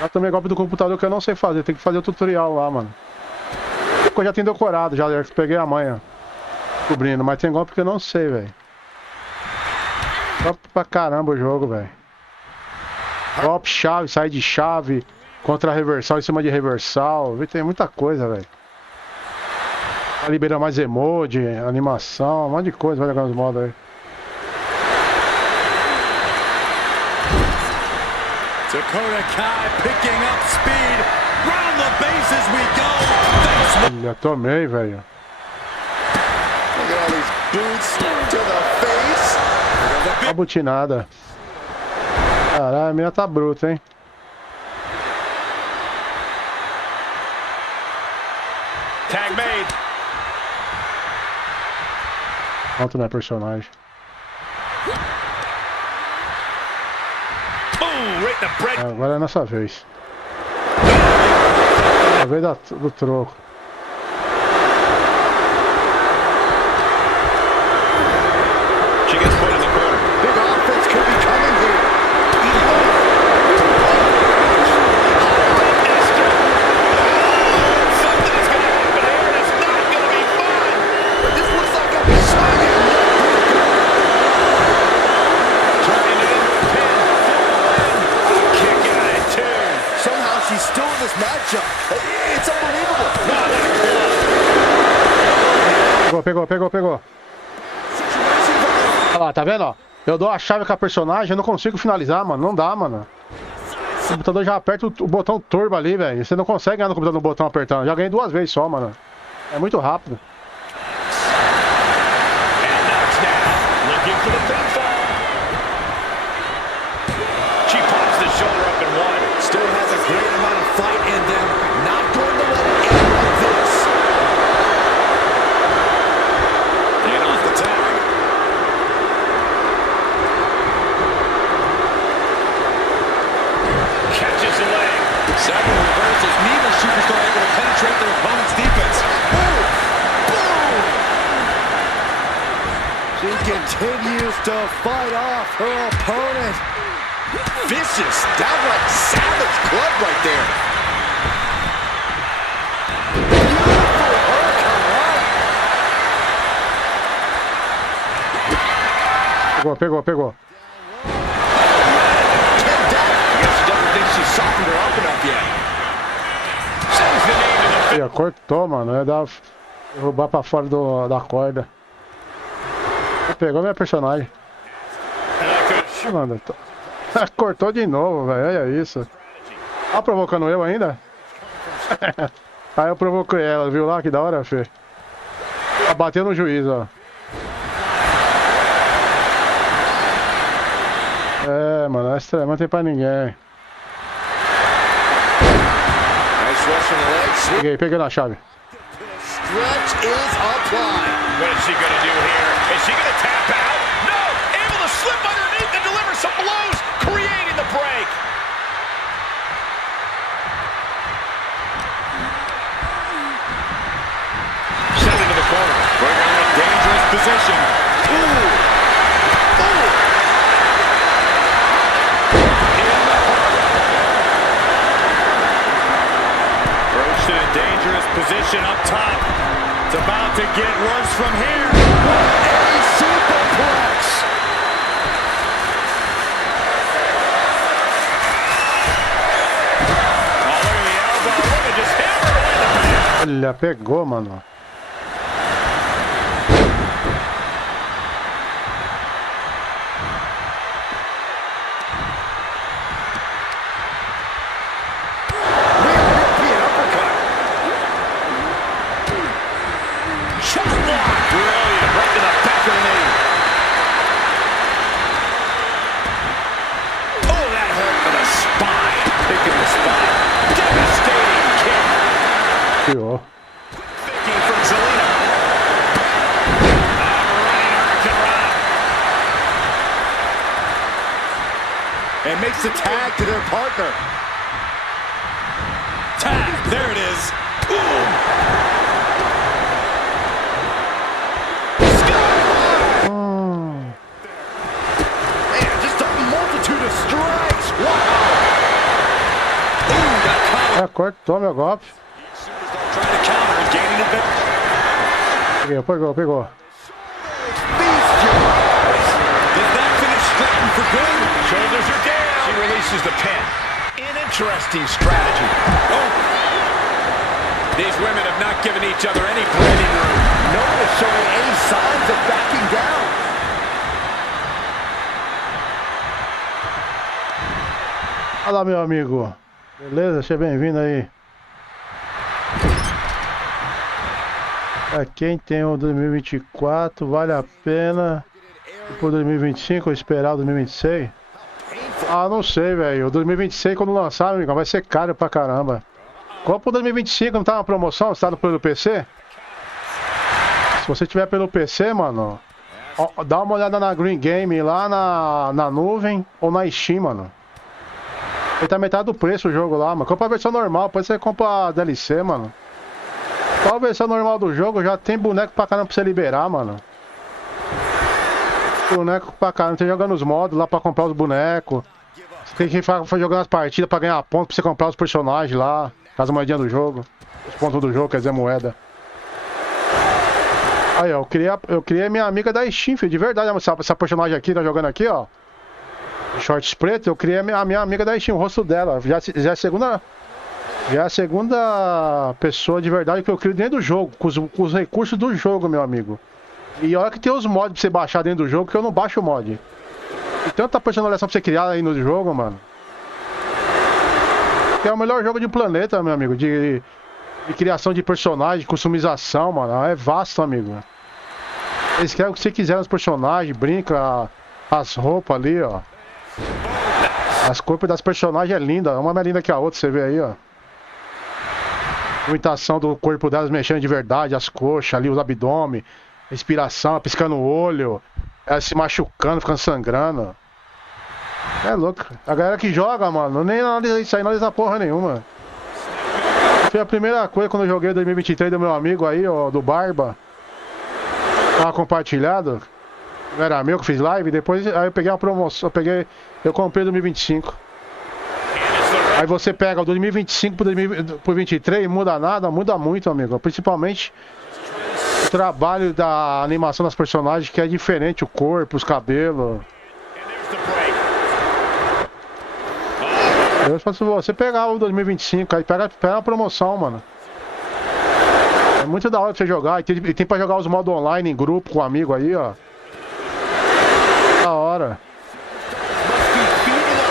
Já tomei golpe do computador que eu não sei fazer. Tem que fazer o tutorial lá, mano. Eu já tenho decorado, já peguei a manha. Cobrindo, mas tem golpe que eu não sei, velho. Top pra caramba o jogo, velho. Golpe, chave, sai de chave, contra reversal em cima de reversal. Tem muita coisa, velho. Tá liberando mais emoji, animação, um monte de coisa, vai jogar nos modos aí. Dakota Kai picking up speed. Round the bases we go. Já tomei, velho. Look at all these boots to the face. Uma butinada. Caralho, a mina tá bruta, hein? Tag made. Quanto não é personagem. Boom, right in the bread. Agora é nossa vez. A vez do troco. She gets put in the corner. Big offense could be coming here. Something is going to happen here, and it's not going to be fun. This looks like a swinging. Trying to pin for the win. Kick out at two. Somehow she's still in this matchup. It's unbelievable. Pegou. Olha lá, tá vendo, ó? Eu dou a chave com a personagem, eu não consigo finalizar, mano. Não dá, mano. O computador já aperta o botão turbo ali, velho. Você não consegue ganhar no computador no botão apertando. Já ganhei 2 vezes só, mano. É muito rápido. Looking for the pinfall. She pops the shoulder up and one. Still has a great amount of fight in them. Not going to let it end like this. And off the tag. Catches the leg. Several reversals. Neither superstar able to penetrate their opponent's defense. She continues to fight off her opponent. Vicious, downright savage club right there. Pegou. Aí, cortou, mano. Ia dar derrubar pra fora da corda. Pegou minha personagem. Mano, cortou de novo, velho. Olha isso. Tá provocando eu ainda? Aí eu provoquei ela, viu lá? Que da hora, Fê. Bateu no juiz, ó. É, mano, essa não tem pra ninguém. Peguei na chave. Stretch is applied. What is she going to do here? Is she going to tap out? No! Able to slip underneath and deliver some blows, creating the break. Send into the corner. Bring her in a dangerous position. In a dangerous position up top. It's about to get worse from here. A superplex. Oh, look at the elbow. Look at just hammered away the back. Olha, pegou, mano. Pior. And makes the tag to their partner. Tag, there it is. Boom. Man, just a multitude of strikes. Wow. Cortou meu golpe. Trying to counter and gaining advantage. Pegou. Did that finish for good. Shoulders are down. She releases the pin. An interesting strategy. Oh. These women have not given each other any breathing room. No one is showing any signs of backing down. Olá, meu amigo. Beleza? Seja bem-vindo aí. Pra quem tem o 2024, vale a pena ir pro 2025 ou esperar o 2026? Ah, não sei, velho. O 2026, quando lançar, amigo, vai ser caro pra caramba. Compra o 2025, não tá uma promoção? Você tá pelo PC? Se você tiver pelo PC, mano, ó, dá uma olhada na Green Game lá na nuvem ou na Steam, mano. Ele tá metade do preço o jogo lá, mano. Compra a versão normal, depois você compra a DLC, mano. Qual a versão normal do jogo? Já tem boneco pra caramba pra você liberar, mano. Boneco pra caramba, tem jogando os modos lá pra comprar os bonecos. Você tem que ir jogando as partidas pra ganhar pontos pra você comprar os personagens lá. As moedinhas do jogo. Os pontos do jogo, quer dizer, moeda. Aí, ó, eu criei minha amiga da Steam, filho, de verdade. Essa personagem aqui, tá jogando aqui, ó. Shorts preto, eu criei a minha amiga da Steam, o rosto dela. Já é a segunda pessoa de verdade que eu crio dentro do jogo, com os recursos do jogo, meu amigo. E olha que tem os mods pra você baixar dentro do jogo, que eu não baixo o mod. E tanta personalização pra você criar aí no jogo, mano. Que é o melhor jogo de planeta, meu amigo. De criação de personagem, customização, mano. É vasto, amigo. Eles querem o que você quiser nos personagens, brinca, as roupas ali, ó. As corpos das personagens é linda, uma mais linda que a outra, você vê aí, ó. A imitação do corpo delas mexendo de verdade, as coxas ali, os abdômen, respiração, piscando o olho, ela se machucando, ficando sangrando. É louco. A galera que joga, mano, nem analisa isso aí, não analisa porra nenhuma. Foi a primeira coisa quando eu joguei 2023 do meu amigo aí, ó, do Barba. Tava compartilhado. Não era meu que fiz live, depois aí eu peguei uma promoção, eu comprei 2025. Aí você pega o 2025 pro 2023, muda nada, muda muito, amigo. Principalmente o trabalho da animação das personagens, que é diferente, o corpo, os cabelos. Se você pegar o 2025, aí pega uma promoção, mano. É muito da hora pra você jogar, e tem pra jogar os modos online em grupo com um amigo aí, ó. Da hora.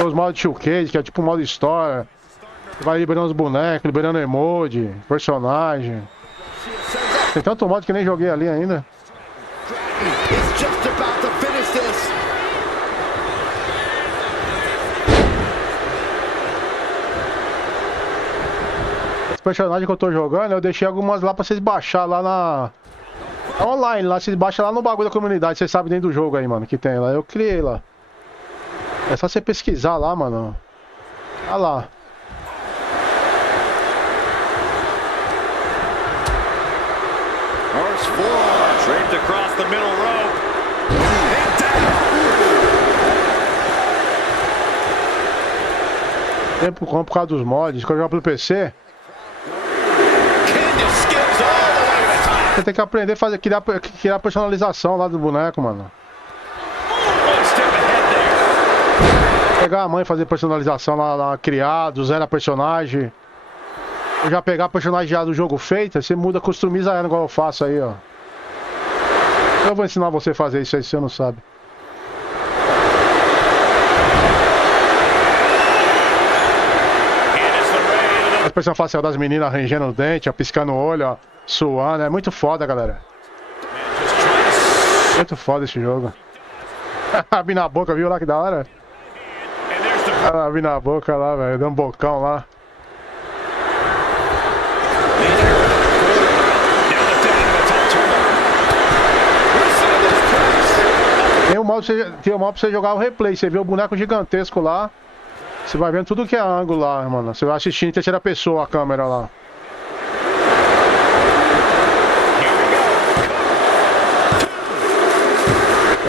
Os modos showcase, que é tipo um modo história. Você vai liberando os bonecos, liberando emoji, personagem. Tem tanto modo que nem joguei ali ainda. Os personagens que eu tô jogando, eu deixei algumas lá pra vocês baixar lá na... online, lá, vocês baixam lá no bagulho da comunidade, vocês sabem dentro do jogo aí, mano, que tem lá. Eu criei lá. É só você pesquisar lá, mano. Olha lá. Draped across the middle rope. Tempo compro por causa dos mods, quando eu jogo pelo PC. Você tem que aprender a fazer, criar personalização lá do boneco, mano. Pegar a mãe e fazer personalização lá, criar, do zero a personagem. Eu já pegar a personagem já do jogo feita, você muda, customiza ela igual eu faço aí, ó. Eu vou ensinar você a fazer isso aí se você não sabe. A expressão facial das meninas rangendo o dente, ó, piscando o olho, ó, suando, é muito foda, galera. Muito foda esse jogo. Abri na boca, viu lá que da hora? Abri na boca lá, velho, deu um bocão lá. Tem um modo pra você jogar o replay, você vê o boneco gigantesco lá. Você vai vendo tudo que é ângulo lá, mano. Você vai assistindo em terceira pessoa a câmera lá.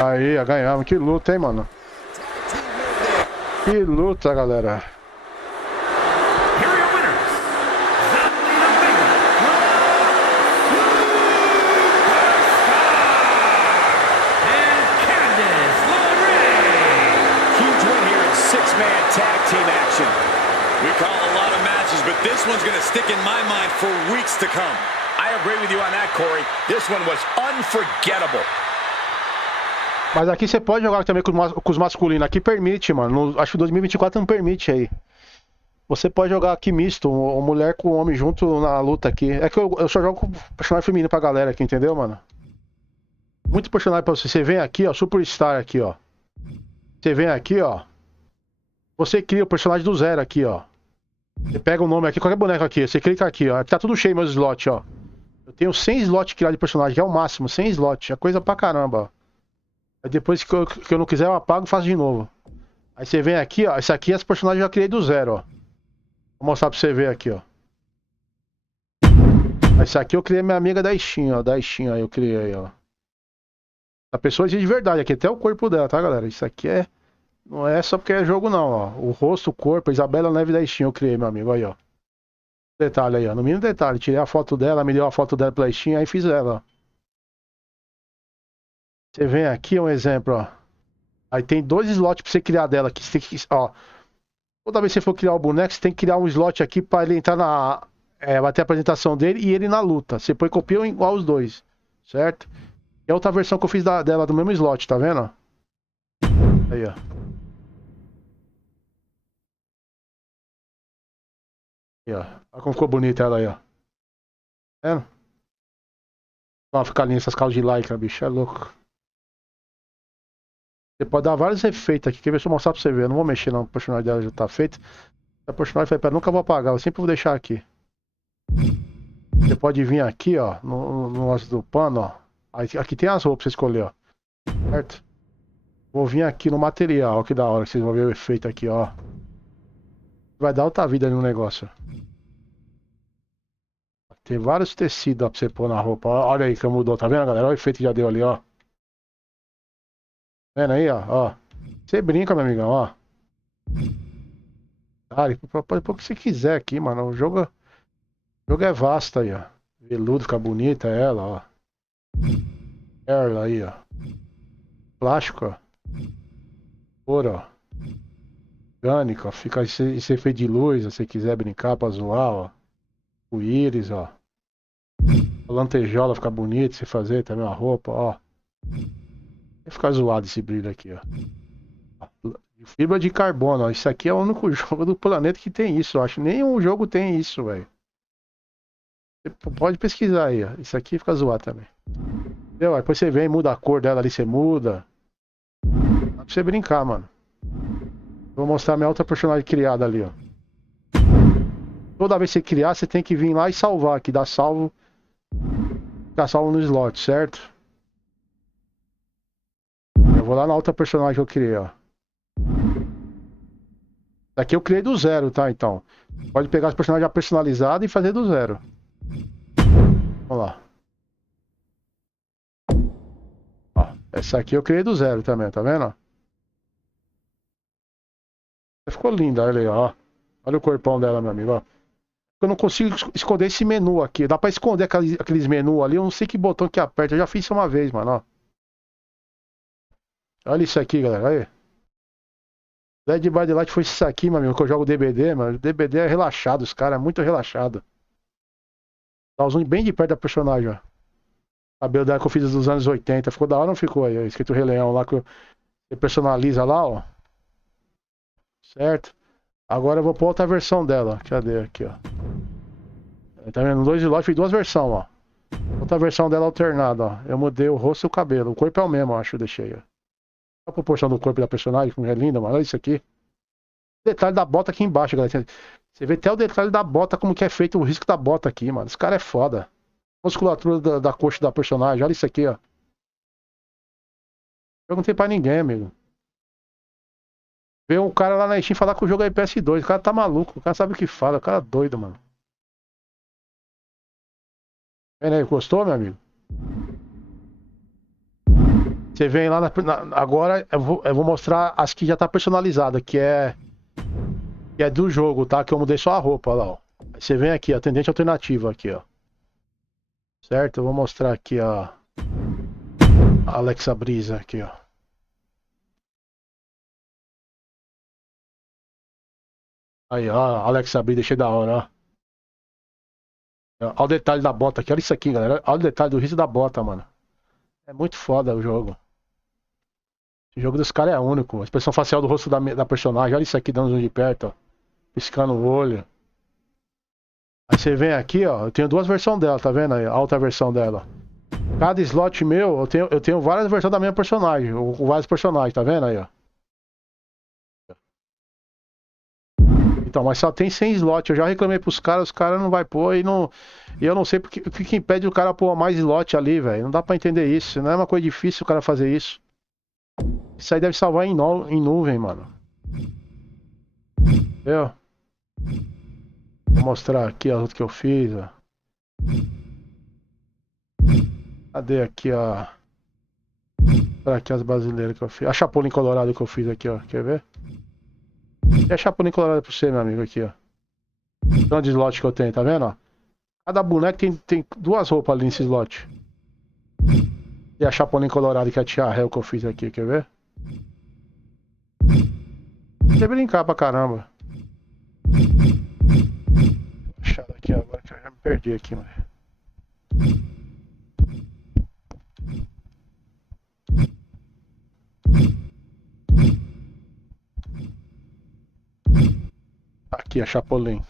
Aí, ganhamos. Que luta, hein, mano. Que luta, galera. team action. We call a lot of matches, but this one's going to stick in my mind for weeks to come. I agree with you on that, Corey. This one was unforgettable. Mas aqui você pode jogar também com os masculinos. Aqui permite, mano. Acho que 2024 não permite aí. Você pode jogar aqui misto, uma mulher com um homem junto na luta aqui. É que eu só jogo com personagem feminino pra galera aqui, entendeu, mano? Muito personagem pra você. Você vem aqui, ó, Superstar aqui, ó. Você vem aqui, ó. Você cria o personagem do zero aqui, ó. Você pega o nome aqui, qualquer boneco aqui. Você clica aqui, ó. Aqui tá tudo cheio meus slots, ó. Eu tenho 100 slots criados de personagem, que é o máximo, 100 slots. É coisa pra caramba, ó. Aí depois que eu não quiser, eu apago e faço de novo. Aí você vem aqui, ó. Esse aqui, esse personagem eu já criei do zero, ó. Vou mostrar pra você ver aqui, ó. Esse aqui eu criei minha amiga da Steam, ó. Da Steam aí eu criei, ó. A pessoa existe de verdade aqui, até o corpo dela, tá, galera? Isso aqui é... Não é só porque é jogo, não, ó. O rosto, o corpo, a Isabela Neve da Steam eu criei, meu amigo, aí, ó. Detalhe aí, ó. No mínimo detalhe. Tirei a foto dela, me deu a foto dela pela Steam, aí fiz ela, ó. Você vem aqui, um exemplo, ó. Aí tem 2 slots pra você criar dela aqui. Você tem que, ó. Toda vez que você for criar o boneco, você tem que criar um slot aqui pra ele entrar na... vai ter a apresentação dele e ele na luta. Você põe copia igual os dois, certo? É outra versão que eu fiz dela do mesmo slot, tá vendo? Aí, ó. Aí, ó. Olha como ficou bonita ela aí, ó. Tá vendo? Ó, ficar linda essas calças de lycra, bicho. É louco. Você pode dar vários efeitos aqui. Quer ver se eu mostrar pra você ver? Eu não vou mexer não. O personagem dela já tá feito. A personagem foi, pera, nunca vou apagar. Eu sempre vou deixar aqui. Você pode vir aqui, ó. No negócio do pano, ó. Aqui tem as roupas pra você escolher, ó. Certo? Vou vir aqui no material. Ó, que da hora que vocês vão ver o efeito aqui, ó. Vai dar outra vida ali no negócio. Tem vários tecidos, ó, pra você pôr na roupa. Olha aí que mudou, tá vendo, galera? Olha o efeito que já deu ali, ó. Vendo aí, ó. Você brinca, meu amigão, ó. Cara, pode pôr o que você quiser aqui, mano. O jogo é vasto aí, ó. Veludo, fica bonita ela, ó. Ela aí, ó. Plástico, ó. Ouro, ó. Orgânico, ó. Fica esse efeito de luz, se você quiser brincar pra zoar, ó. O íris, ó. A lantejola fica bonita se fazer também a roupa, ó. Vai ficar zoado esse brilho aqui, ó. Fibra de carbono, ó. Isso aqui é o único jogo do planeta que tem isso, eu acho. Nenhum jogo tem isso, velho. Você pode pesquisar aí, ó. Isso aqui fica zoado também. Entendeu? Aí depois você vem, muda a cor dela ali, você muda. Dá pra você brincar, mano. Vou mostrar minha outra personagem criada ali, ó. Toda vez que você criar, você tem que vir lá e salvar aqui. Dar salvo. Ficar salvo no slot, certo? Eu vou lá na outra personagem que eu criei, ó. Daqui eu criei do zero, tá? Então. Pode pegar os personagens já personalizados e fazer do zero. Vamos lá. Ó, essa aqui eu criei do zero também, tá vendo? Ficou linda, olha aí, ó. Olha o corpão dela, meu amigo, ó. Eu não consigo esconder esse menu aqui. Dá pra esconder aqueles menus ali. Eu não sei que botão que aperta. Eu já fiz isso uma vez, mano, ó. Olha isso aqui, galera. Aí. Dead by Daylight foi isso aqui, meu amigo. Que eu jogo DBD, mano. O DBD é relaxado, os caras. É muito relaxado. Tá usando bem de perto da personagem, ó. O cabelo dela que eu fiz dos anos 80. Ficou da hora ou não ficou aí? Ó, escrito Rei Leão lá. Que você personaliza lá, ó. Certo? Agora eu vou pôr outra versão dela. Cadê aqui, ó? Tá vendo? 2 slots, fiz 2 versões, ó. Outra versão dela alternada, ó. Eu mudei o rosto e o cabelo. O corpo é o mesmo, acho, eu deixei, ó. Olha a proporção do corpo da personagem, como é linda, mano. Olha isso aqui. O detalhe da bota aqui embaixo, galera. Você vê até o detalhe da bota, como que é feito o risco da bota aqui, mano. Esse cara é foda. Musculatura da coxa da personagem. Olha isso aqui, ó. Eu não tenho pra ninguém, amigo. Vê um cara lá na Steam falar que o jogo é PS2. O cara tá maluco. O cara sabe o que fala. O cara é doido, mano. Vendo aí, gostou, meu amigo? Você vem lá agora eu vou mostrar as que já tá personalizada, que é do jogo, tá? Que eu mudei só a roupa, lá, ó. Aí você vem aqui, atendente alternativa aqui, ó. Certo? Eu vou mostrar aqui a Alexa Brisa aqui, ó. Aí, ó, Alexa Bliss, deixei da hora, ó. Olha o detalhe da bota aqui, olha isso aqui, galera. Olha o detalhe do risco da bota, mano. É muito foda o jogo. O jogo dos caras é único. A expressão facial do rosto da personagem, olha isso aqui dando zoom de perto, ó. Piscando o olho. Aí você vem aqui, ó. Eu tenho duas versões dela, tá vendo aí? A outra versão dela. Cada slot meu, eu tenho várias versões da minha personagem. Com vários personagens, tá vendo aí, ó? Então, mas só tem 100 slots. Eu já reclamei pros caras, os caras não vai pôr e não. E eu não sei porque, o que que impede o cara pôr mais slot ali, velho. Não dá pra entender isso. Não é uma coisa difícil o cara fazer isso. Isso aí deve salvar em nuvem, mano. Entendeu? Vou mostrar aqui as outras que eu fiz, ó. Cadê aqui, ó? Olha aqui as brasileiras que eu fiz. A Chapolin Colorado que eu fiz aqui, ó. Quer ver? E a Chapolin Colorado pra você, meu amigo, aqui, ó. Tanto de slot que eu tenho, tá vendo, ó? Cada boneco tem duas roupas ali nesse slot. E a Chapolin Colorado que é a Tia Hell que eu fiz aqui, quer ver? Você brincar pra caramba. Deixa eu aqui agora que eu já me perdi aqui, mano. Aqui a Chapolin.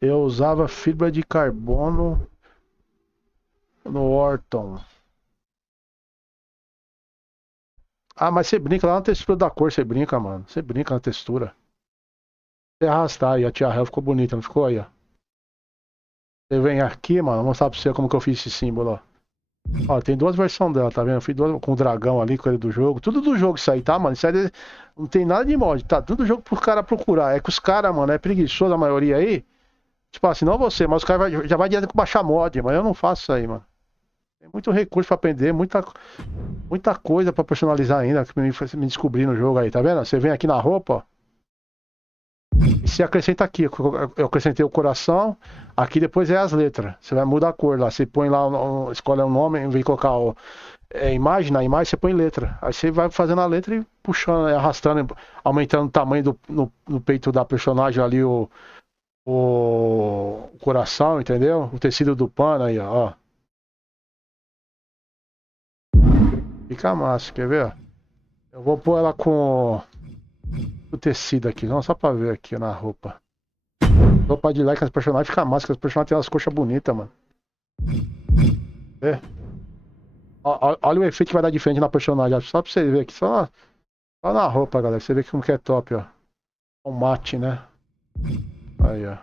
Eu usava fibra de carbono no Orton. Ah, mas você brinca lá na textura da cor, você brinca, mano. Você brinca na textura. Você arrastar aí, a Tia Hell ficou bonita, não ficou aí, ó. Você vem aqui, mano, vou mostrar pra você como que eu fiz esse símbolo, ó. Ó, tem duas versões dela, tá vendo? Eu fiz duas com o dragão ali, com ele do jogo. Tudo do jogo isso aí, tá, mano? Isso aí não tem nada de mod, tá? Tudo jogo pro cara procurar. É que os caras, mano, é preguiçoso a maioria aí. Tipo assim, não você, mas os caras já vai direto com baixar mod, mas eu não faço isso aí, mano. Tem muito recurso pra aprender, muita coisa pra personalizar ainda, que me descobrir no jogo aí, tá vendo? Você vem aqui na roupa, ó. E se acrescenta aqui, eu acrescentei o coração, aqui depois é as letras. Você vai mudar a cor lá, você põe lá, escolhe um nome, em vez de colocar imagem, na imagem você põe letra. Aí você vai fazendo a letra e puxando, arrastando, aumentando o tamanho no peito da personagem ali, o coração, entendeu? O tecido do pano aí, ó. Fica massa, quer ver? Eu vou pôr ela com o tecido aqui, não, só pra ver aqui na roupa. Roupa de like, as personagens ficam massa, as personagens têm umas coxas bonitas, mano. É. Olha o efeito que vai dar diferente na personagem, só pra você ver aqui, só na roupa, galera. Você vê como que é top, ó. O mate, né? Aí, ó.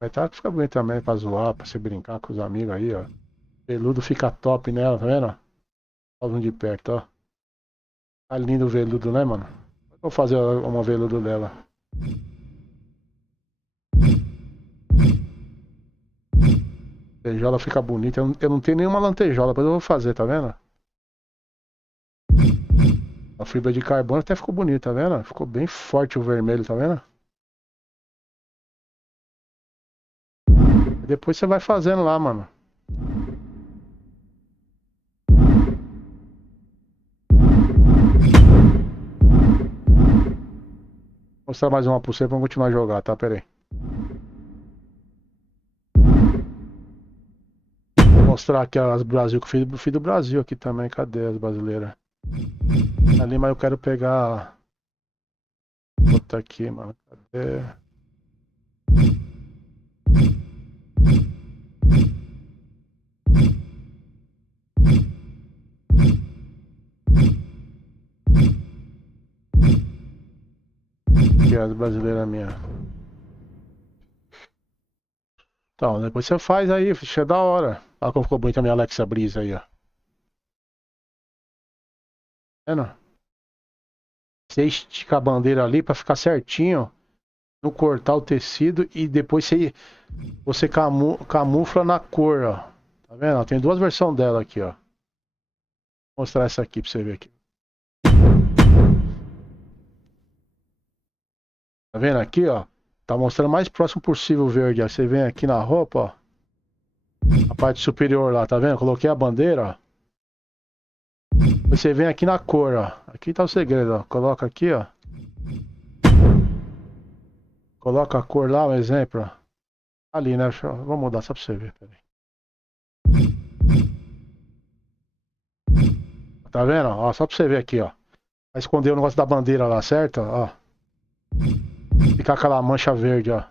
Vai tá, fica bonito também pra zoar, pra você brincar com os amigos aí, ó. Veludo fica top nela, tá vendo? Olha um de perto, ó. Tá lindo o veludo, né, mano? Vou fazer uma veludo dela. Lantejola fica bonita. Eu não tenho nenhuma lantejola, depois eu vou fazer, tá vendo? A fibra de carbono até ficou bonita, tá vendo? Ficou bem forte o vermelho, tá vendo? E depois você vai fazendo lá, mano. Vou mostrar mais uma pra você pra continuar a jogar, tá? Pera aí. Vou mostrar aqui as Brasil, que eu fiz do Brasil aqui também. Cadê as brasileiras? Ali, mas eu quero pegar outra aqui, mano. Cadê? Aqui as brasileiras minha. Então, depois você faz aí, é da hora. Olha como ficou bonita a minha Alexa Bliss aí, ó. Tá vendo? Você estica a bandeira ali pra ficar certinho. Não cortar o tecido e depois você camufla na cor, ó. Tá vendo? Tem duas versões dela aqui, ó. Vou mostrar essa aqui pra você ver aqui. Tá vendo aqui, ó? Tá mostrando o mais próximo possível o verde, ó. Você vem aqui na roupa, ó. A parte superior lá, tá vendo? Coloquei a bandeira, ó. Você vem aqui na cor, ó. Aqui tá o segredo, ó. Coloca aqui, ó. Coloca a cor lá, um exemplo, ó. Ali, né? Vou mudar só pra você ver. Peraí. Tá vendo? Ó, só pra você ver aqui, ó. Vai esconder o negócio da bandeira lá, certo? Ó. Ficar aquela mancha verde, ó.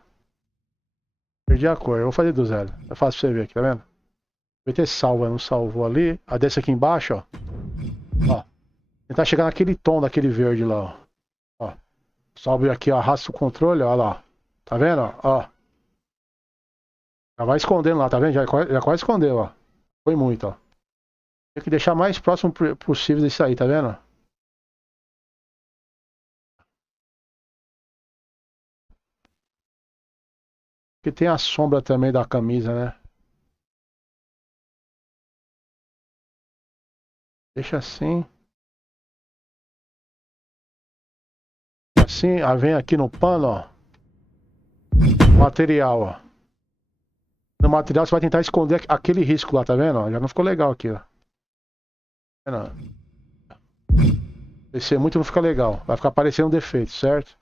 Perdi a cor. Eu vou fazer do zero. É fácil pra você ver aqui, tá vendo? Vai ter salvo, não salvou ali. A desse aqui embaixo, ó. Ó. Tentar chegar naquele tom daquele verde lá, ó. Ó. Salve aqui, ó. Arrasta o controle, ó lá. Tá vendo? Ó. Já vai escondendo lá, tá vendo? Já quase escondeu, ó. Foi muito, ó. Tem que deixar mais próximo possível disso aí, tá vendo? Porque tem a sombra também da camisa, né? Deixa assim. Assim, aí vem aqui no pano, ó. Material, ó. No material você vai tentar esconder aquele risco lá, tá vendo? Já não ficou legal aqui, ó. Tá vendo? Descer muito não fica legal. Vai ficar parecendo um defeito, certo?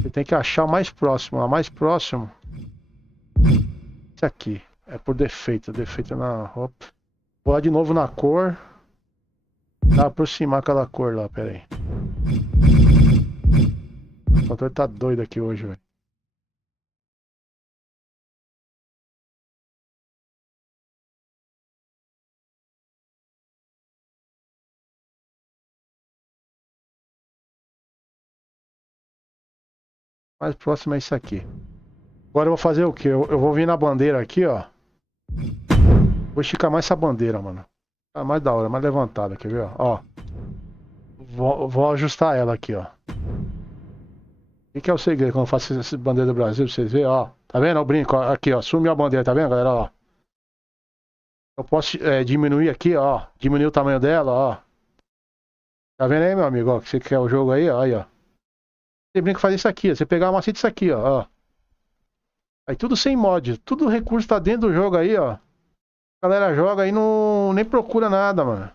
Você tem que achar o mais próximo. A mais próximo. Esse aqui. É por defeito. Defeito na roupa. Vou lá de novo na cor. Pra aproximar aquela cor lá, pera aí. O controle tá doido aqui hoje, velho. Mais próximo é isso aqui. Agora eu vou fazer o que? Eu vou vir na bandeira aqui, ó. Vou esticar mais essa bandeira, mano. Tá mais da hora, mais levantada, quer ver? Ó. Vou ajustar ela aqui, ó. O que é o segredo quando eu faço essa bandeira do Brasil? Pra vocês verem, ó. Tá vendo? Eu brinco, ó, aqui, ó. Sumiu a bandeira, tá vendo, galera? Ó. Eu posso diminuir aqui, ó. Diminuir o tamanho dela, ó. Tá vendo aí, meu amigo? Ó, que você quer o jogo aí, ó. Aí, ó. Você brinca fazer isso aqui, ó. Você pegar uma macete disso aqui, ó. Aí tudo sem mod. Tudo recurso tá dentro do jogo aí, ó. A galera joga aí não nem procura nada, mano.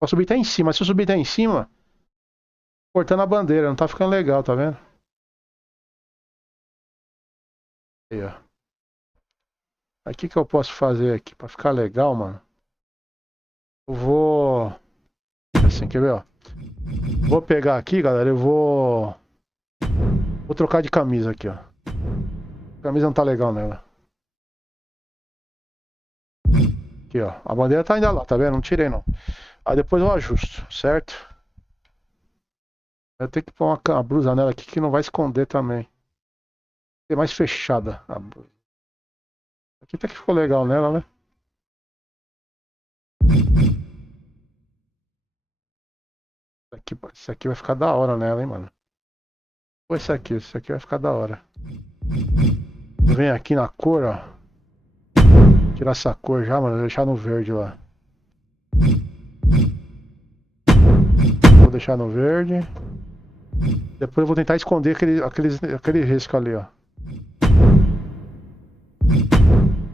Posso subir até em cima. Se eu subir até em cima, cortando a bandeira, não tá ficando legal, tá vendo? Aí, ó. Aí o que eu posso fazer aqui pra ficar legal, mano? Eu vou... Assim, quer ver, ó? Vou pegar aqui, galera, eu vou... Vou trocar de camisa aqui, ó. A camisa não tá legal nela. Aqui, ó. A bandeira tá ainda lá, tá vendo? Não tirei, não. Aí depois eu ajusto, certo? Eu tenho que pôr uma blusa nela aqui que não vai esconder também. É mais fechada a blusa. Aqui até que ficou legal nela, né? Isso aqui vai ficar da hora nela, hein, mano. Ou esse aqui vai ficar da hora. Vem aqui na cor, ó. Tirar essa cor já, mano. Deixar no verde lá. Vou deixar no verde. Depois eu vou tentar esconder aquele risco ali, ó.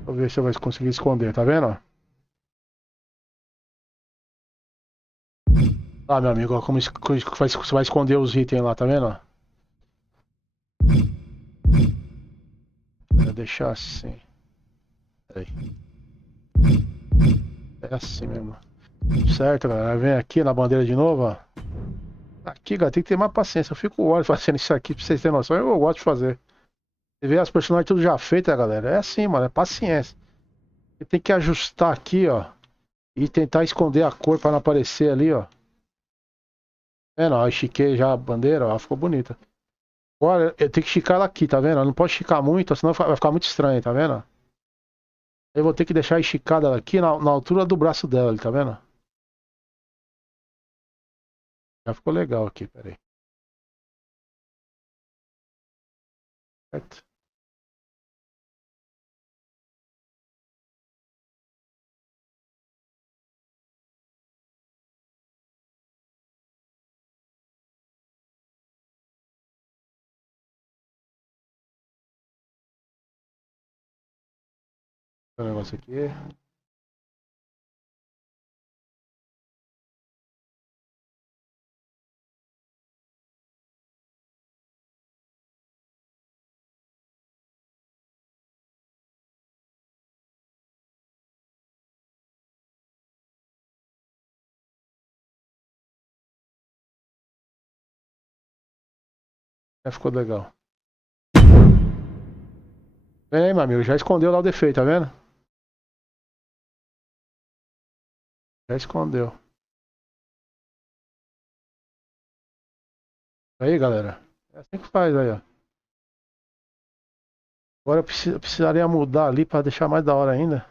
Vou ver se eu vou conseguir esconder, tá vendo? Ó? Ah, meu amigo, ó, como você vai esconder os itens lá, tá vendo? Ó? Vou deixar assim. Aí. É assim mesmo. Certo, galera. Vem aqui na bandeira de novo, ó. Aqui, galera, tem que ter mais paciência. Eu fico horas fazendo isso aqui pra vocês terem noção. Eu gosto de fazer. Você vê as personagens tudo já feitas, galera. É assim, mano. É paciência. Você tem que ajustar aqui, ó. E tentar esconder a cor pra não aparecer ali, ó. É, não. Eu estiquei já a bandeira, ó. Ficou bonita. Agora, eu tenho que esticar ela aqui, tá vendo? Eu não posso esticar muito, senão vai ficar muito estranho, tá vendo? Eu vou ter que deixar esticada ela aqui na altura do braço dela, tá vendo? Já ficou legal aqui, peraí. Certo? O negócio aqui. Ficou legal. Vem aí, meu amigo. Já escondeu lá o defeito, tá vendo? Já escondeu. Aí, galera. É assim que faz aí, ó. Agora eu precisaria mudar ali para deixar mais da hora ainda.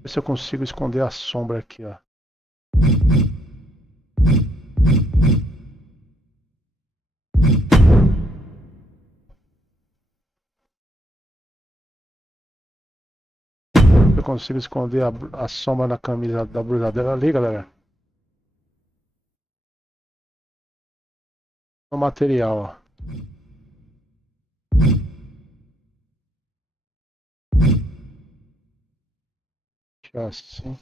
Ver se eu consigo esconder a sombra aqui, ó. Eu consigo esconder a sombra na camisa da blusa dela ali, galera. No material, ó. Deixa assim.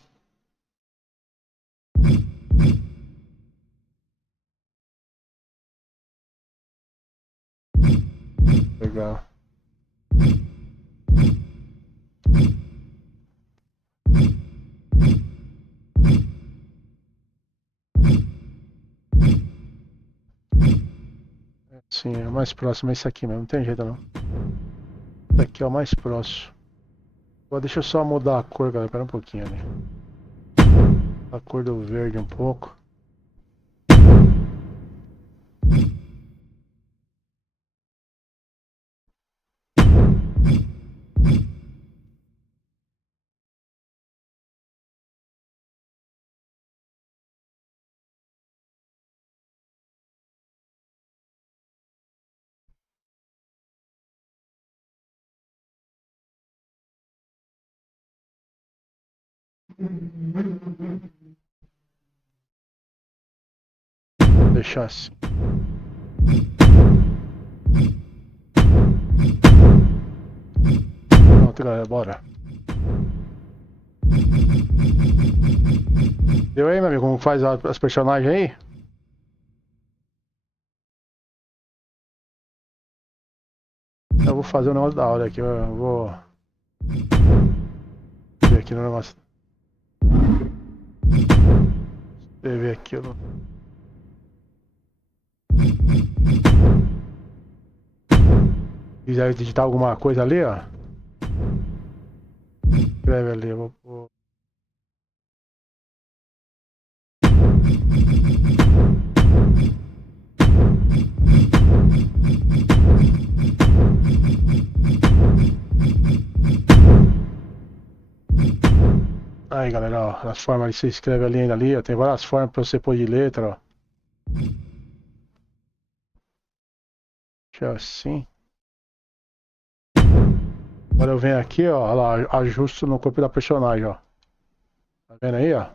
Legal. Sim, é o mais próximo, é esse aqui mesmo, não tem jeito não. Esse aqui é o mais próximo. Agora deixa eu só mudar a cor, galera, pera um pouquinho ali. A cor do verde um pouco. Vou deixar assim. Pronto, galera, bora. Deu aí, meu amigo, como faz as personagens aí? Eu vou fazer um negócio da hora aqui, eu vou ver aqui no negócio. Escrever aqui, eu não... quiser digitar alguma coisa ali, ó. Escreve ali, eu vou... Aí, galera, ó, as formas que você escreve ali ainda ali, ó, tem várias formas para você pôr de letra, ó. Deixa assim. Agora eu venho aqui, ó, olha lá, ajusto no corpo da personagem, ó. Tá vendo aí, ó?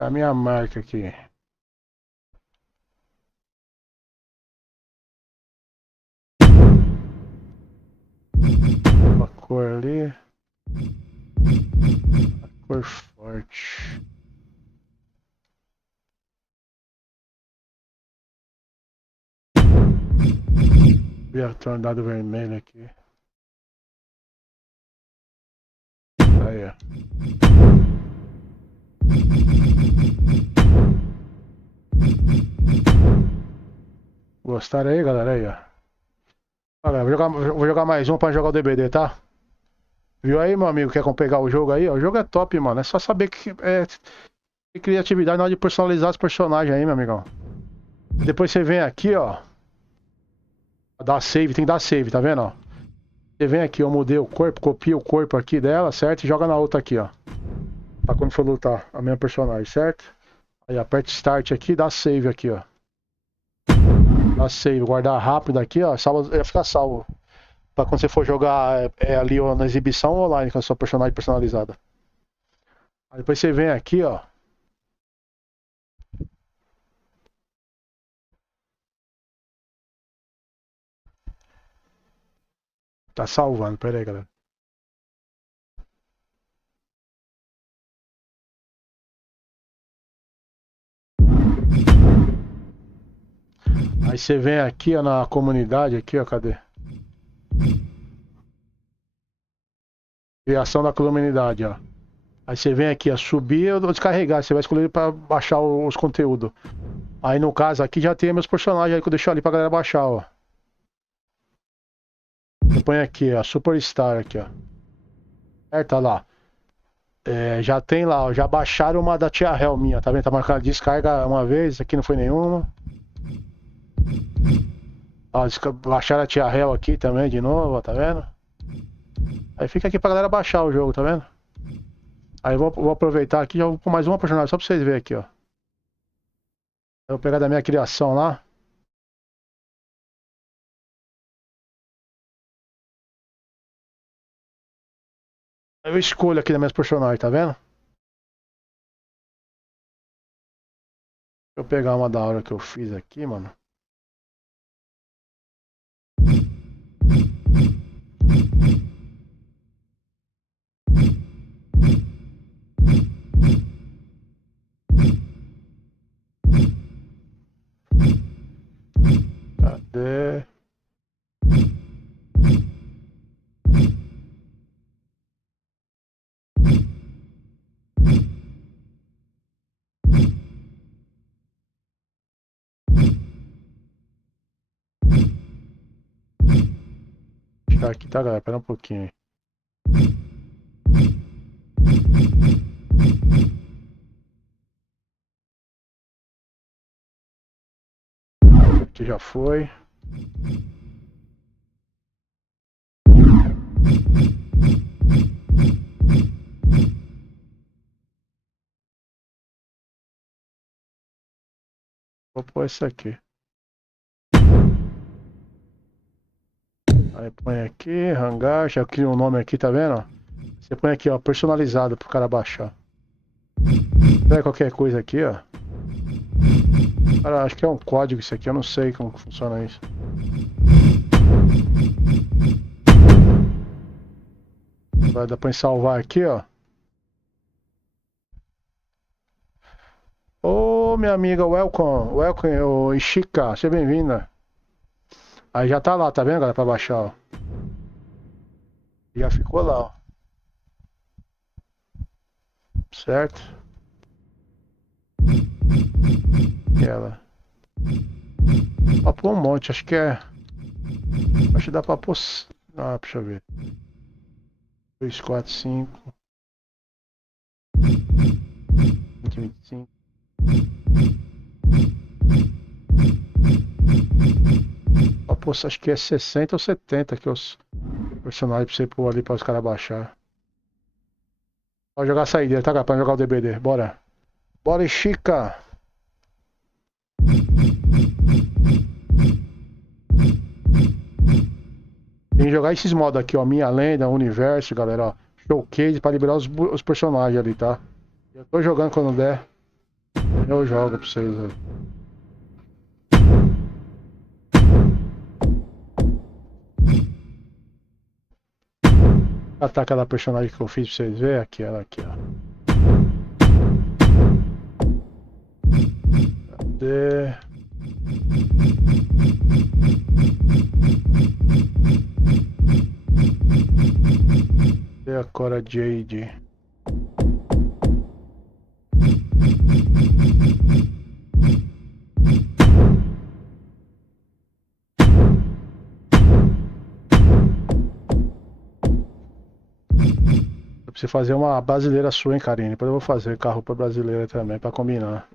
A minha marca aqui. A cor ali. A cor forte. E a tornado vermelho aqui. Aí, ó. Gostaram aí, galera? Aí, ó. Olha, vou jogar mais um pra jogar o DBD, tá? Viu aí, meu amigo? Quer pegar o jogo aí? O jogo é top, mano. É só saber que tem criatividade na hora de personalizar os personagens aí, meu amigão. Depois você vem aqui, ó. Dar save, tem que dar save, tá vendo, ó? Você vem aqui, eu mudei o corpo, copia o corpo aqui dela, certo? E joga na outra aqui, ó. Pra quando for lutar a minha personagem, certo? Aí aperta Start aqui, dá save aqui, ó. Dá save, guardar rápido aqui, ó. Salvo, vai ficar salvo. Pra quando você for jogar ali ó, na exibição online com a sua personagem personalizada. Aí depois você vem aqui, ó. Tá salvando, pera aí, galera. Aí você vem aqui, ó, na comunidade, aqui, ó, cadê? Criação da comunidade, ó. Aí você vem aqui, ó, subir ou descarregar. Você vai escolher para baixar os conteúdos. Aí no caso aqui já tem meus personagens aí que eu deixo ali pra galera baixar, ó. Eu ponho aqui, ó, Superstar aqui, ó. Certo, olha lá. É, já tem lá, ó, já baixaram uma da Tia Hell minha, tá vendo? Tá marcando descarga uma vez, aqui não foi nenhuma. Ó, baixaram a Tia Hell aqui também de novo, ó, tá vendo? Aí fica aqui pra galera baixar o jogo, tá vendo? Aí eu vou aproveitar aqui e já vou pôr mais uma personagem só pra vocês verem aqui, ó. Eu vou pegar da minha criação lá. Eu escolho aqui das minhas personagens, tá vendo? Deixa eu pegar uma da hora que eu fiz aqui, mano. Cadê? Deixa aqui, tá, galera? Pera um pouquinho aí. Aqui já foi. Vou pôr esse aqui. Aí põe aqui, hangar, já cria um nome aqui, tá vendo? Você põe aqui, ó, personalizado pro cara baixar. Pega qualquer coisa aqui, ó. Cara, acho que é um código isso aqui, eu não sei como funciona isso. Vai dar pra salvar aqui, ó. Ô, minha amiga, welcome, ô Ishika, seja bem-vinda. Aí já tá lá, tá vendo, galera, pra baixar, ó. Já ficou lá, ó. Certo? E ela. Pra pôr um monte, acho que é. Acho que dá pra pôr. Ah, deixa eu ver. 2, 4, 5. 25. Pra pôr, acho que é 60 ou 70 que os personagens pra você pôr ali para os caras baixar. Pode jogar a saideira, tá, cara? Pra jogar o DBD. Bora. Bora, Chica. Tem que jogar esses modos aqui, ó. Minha Lenda, Universo, galera, ó. Showcase pra liberar os personagens ali, tá? Eu tô jogando quando der. Eu jogo pra vocês aí. Tá aquela personagem que eu fiz pra vocês verem. Aqui, ela aqui, ó. Cadê? Cadê a Cora Jade? Eu preciso fazer uma brasileira sua, hein, Karine? Depois eu vou fazer com a roupa brasileira também, pra combinar.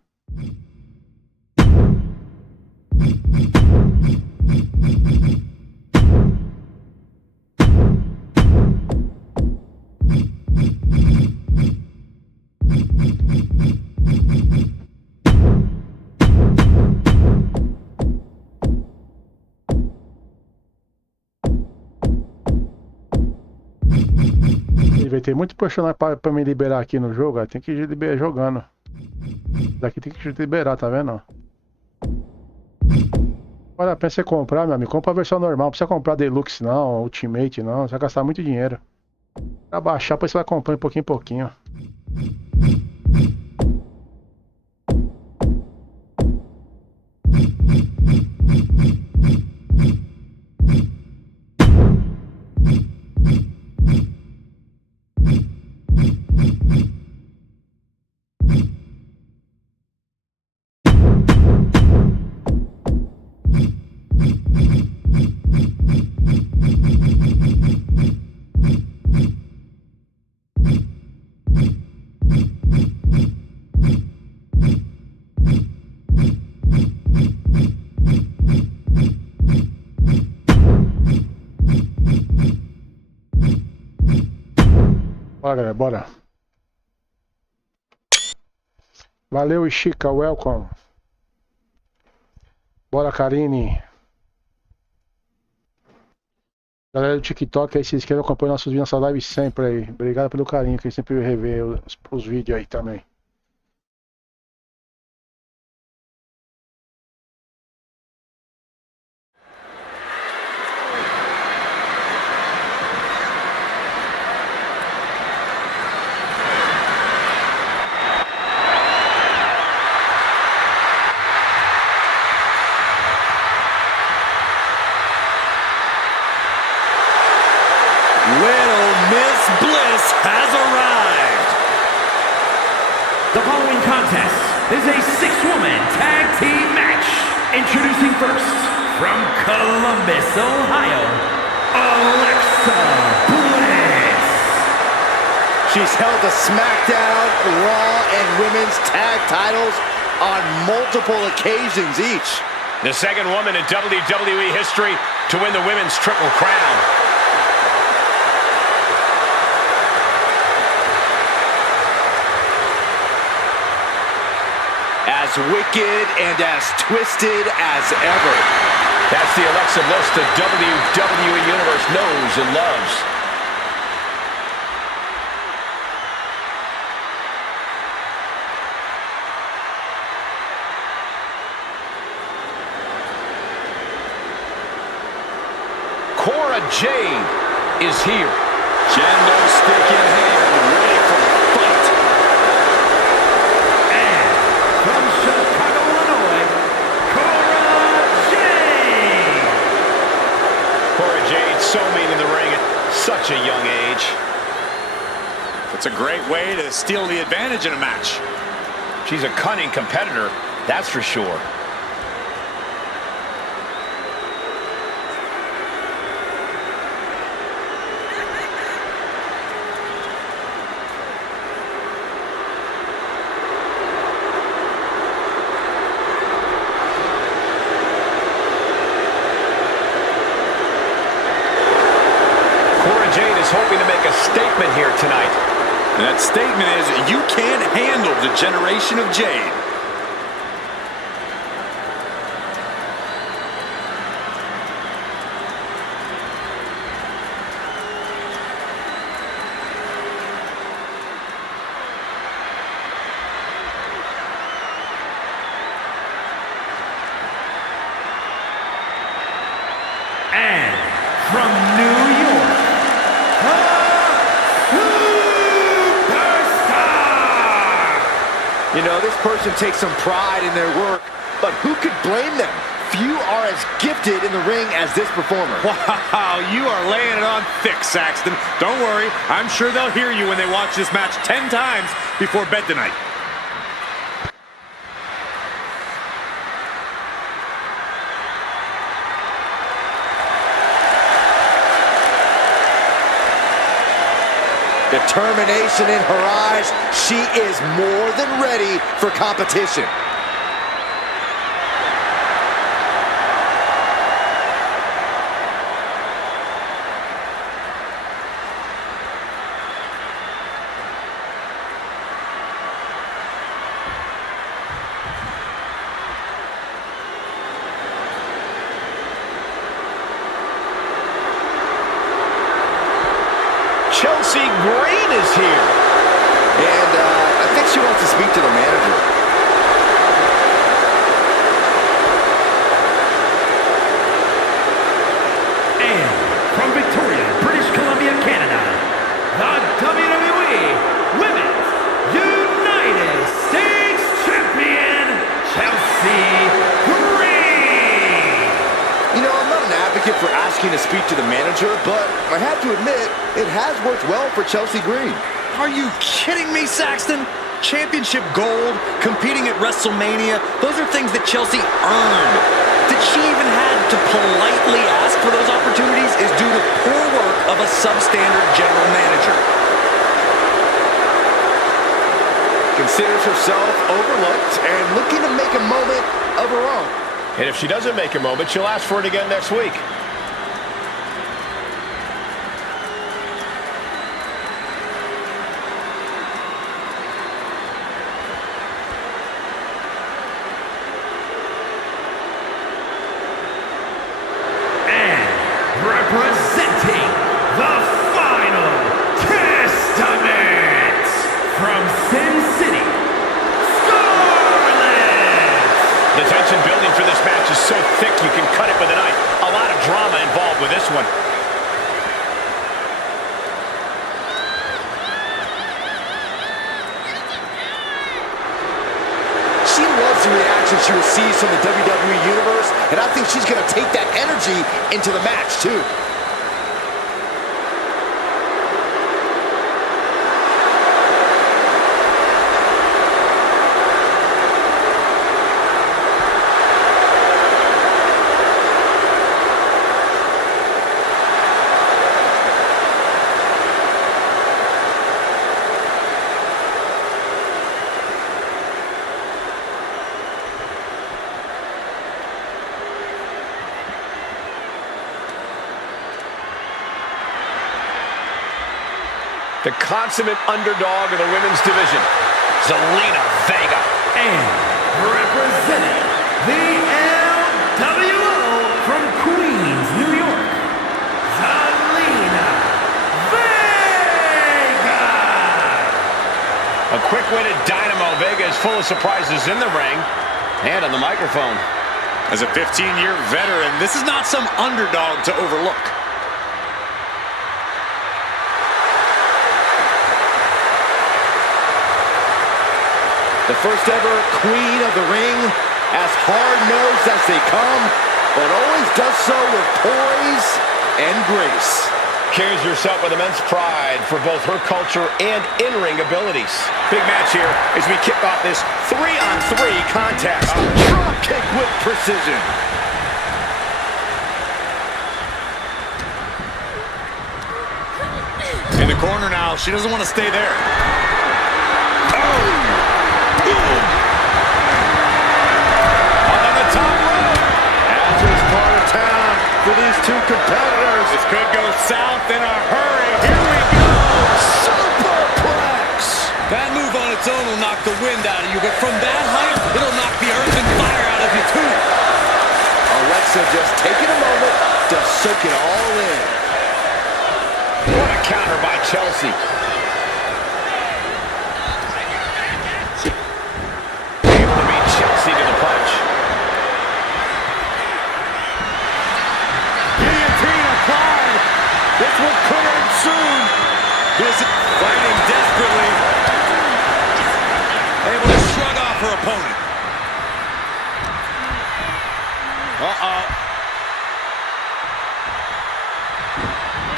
Vai ter muito personagem pra me liberar aqui no jogo, ó. Tem que liberar jogando. Daqui tem que liberar, tá vendo? Vale a pena você comprar, meu amigo. Compra a versão normal. Não precisa comprar Deluxe não, Ultimate não. Você vai gastar muito dinheiro. Pra baixar, depois você vai comprando pouquinho em pouquinho. lá, galera. Bora. Valeu, Chica. Welcome. Bora, Karine. Galera do TikTok aí, se inscreva, acompanha nossos vídeos, nossa live sempre aí. Obrigado pelo carinho, que sempre revê os vídeos aí também. Little Miss Bliss has arrived. The following contest is a six-woman tag team match. Introducing first, from Columbus, Ohio, Alexa Bliss. She's held the SmackDown, Raw, and Women's Tag titles on multiple occasions each. The second woman in WWE history to win the Women's Triple Crown. As wicked and as twisted as ever. That's the Alexa Bliss the WWE Universe knows and loves. Cora Jade is here. Kendo stick in hand, ready for a fight. And from Chicago, Illinois, Cora Jade. Cora Jade, so mean in the ring at such a young age. It's a great way to steal the advantage in a match. She's a cunning competitor, that's for sure. Hoping to make a statement here tonight. And that statement is, you can't handle the generation of Jade. And from New York, You know, this person takes some pride in their work, but who could blame them? Few are as gifted in the ring as this performer. Wow, you are laying it on thick, Saxton. Don't worry, I'm sure they'll hear you when they watch this match 10 times before bed tonight. Determination in her eyes. She is more than ready for competition. Chelsea Green is here. And I think she wants to speak to the manager. and from Victoria, British Columbia, Canada, the WWE Women's United States Champion, Chelsea Green. You know, I'm not an advocate for asking to speak to the manager, but I have to admit, it has worked well for Chelsea Green. Are you kidding me, Saxton? Championship gold, competing at WrestleMania, those are things that Chelsea earned. That she even had to politely ask for those opportunities is due to poor work of a substandard general manager. Considers herself overlooked and looking to make a moment of her own. And if she doesn't make a moment, she'll ask for it again next week. this match is so thick you can cut it with a knife. A lot of drama involved with this one. She loves the reaction she receives from the WWE Universe, and I think she's going to take that energy into the match, too. The consummate underdog of the women's division, Zelina Vega. And representing the LWO from Queens, New York, Zelina Vega. A quick-witted dynamo. Vega is full of surprises in the ring and on the microphone. As a 15-year veteran, this is not some underdog to overlook. The first ever queen of the ring, as hard-nosed as they come, but always does so with poise and grace. Carries herself with immense pride for both her culture and in-ring abilities. Big match here as we kick off this 3-on-3 contest. Drop kick with precision. In the corner now, she doesn't want to stay there. For these two competitors. This could go south in a hurry. Here we go. Superplex. That move on its own will knock the wind out of you, but from that height, it'll knock the earth and fire out of you, too. Alexa just taking a moment to soak it all in. What a counter by Chelsea. Able to beat Chelsea to the punch. This one could end soon. This fighting desperately. Able to shrug off her opponent.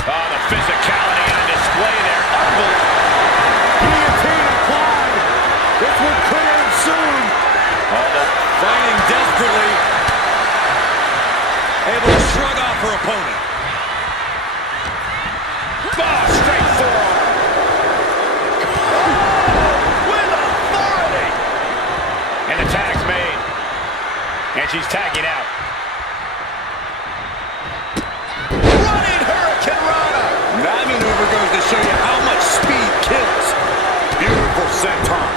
Oh, the physicality on display there. Guillotine applied. This one could end soon. Fighting desperately. Able to shrug off her opponent. Straight forearm. With authority. And the tag's made. And she's tagging out. Running Hurricane Rana. That maneuver goes to show you how much speed kills. Beautiful senton.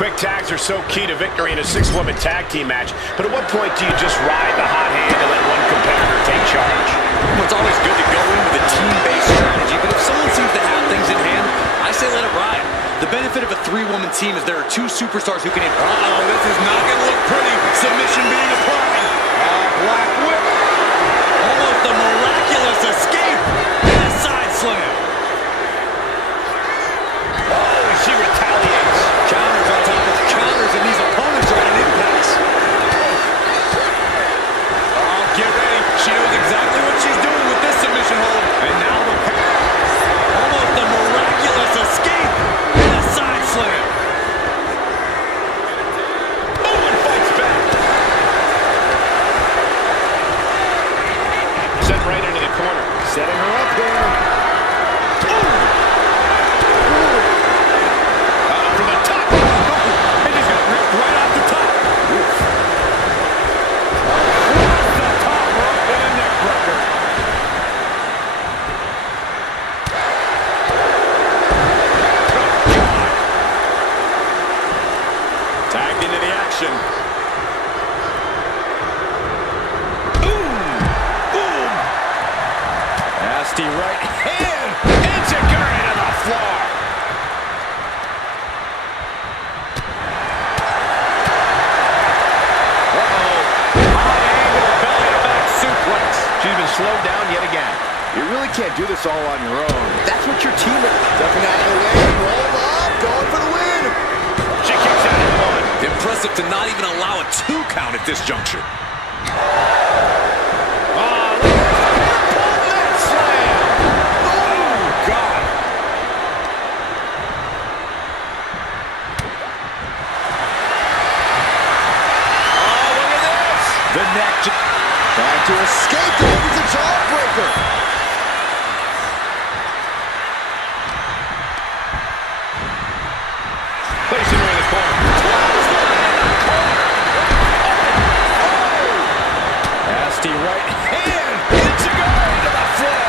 Quick tags are so key to victory in a 6-woman tag team match. But at what point do you just ride the hot hand and let one competitor take charge? Well, it's always good to go in with a team-based strategy, but if someone seems to have things in hand, I say let it ride. The benefit of a 3-woman team is there are 2 superstars who can hit. This is not going to look pretty. Submission being applied. Black whip. Almost a miraculous escape and a side slam. Oh, she retaliates. Counters on top of counters, and these opponents are at an impasse. Get ready. She knows exactly what she's doing with this submission hold. And now the Almost a miraculous escape and a side slam. Owen fights back. Sent right into the corner. Setting her up here. From the top. And he's got ripped right off the top. The top rope and a neck breaker. Tagged into the action. Nasty right hand. Enzuigiri to the floor. slowed down yet again. You really can't do this all on your own. That's what your team is. Stepping out of the way, roll up, going for the win. She kicks out at one. Impressive to not even allow a 2 count at this juncture. Oh, look at that. Pull that slam. Oh, God. Oh, look at this. The neck Trying to escape, delivers a jawbreaker. Placing her in the corner. Clothesline in the corner. Oh! Nasty right hand. It's a go into the floor.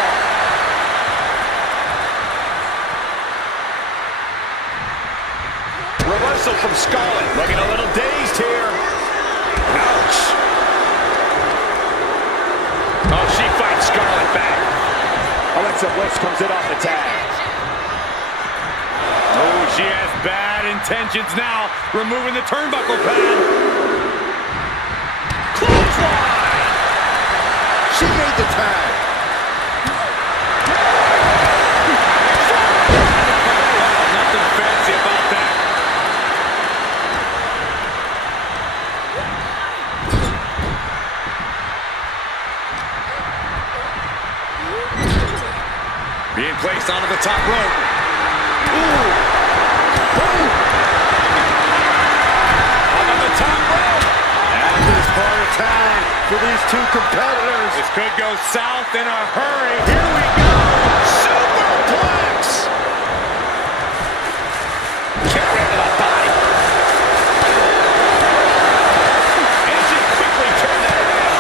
Reversal from Scarlett. Looking a little dazed here. Ouch. Oh, she fights Scarlett back. Alexa Bliss comes in off the tag. Oh, she has bad intentions now. Removing the turnbuckle pad. Clothesline! She made the tag. Nothing fancy about that. being placed onto the top rope. On the top rope. And this part of town for these two competitors. This could go south in a hurry. Here we go. Superplex. Kick right to the body. And she quickly turned that around.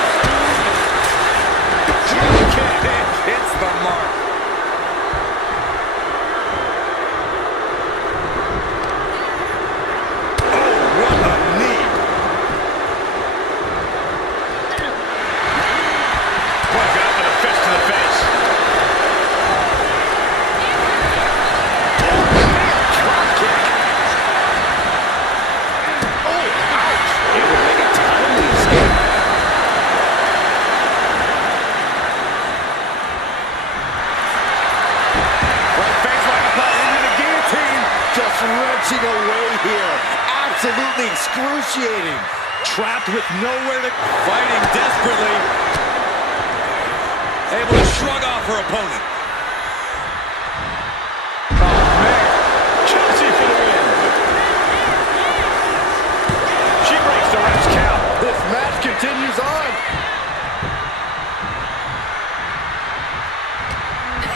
Drop kick. Hits the mark. Wrenching away here. Absolutely excruciating. Trapped with nowhere to... Fighting desperately. Able to shrug off her opponent. Oh, man. Chelsea for the win. She breaks the ref's count. This match continues on.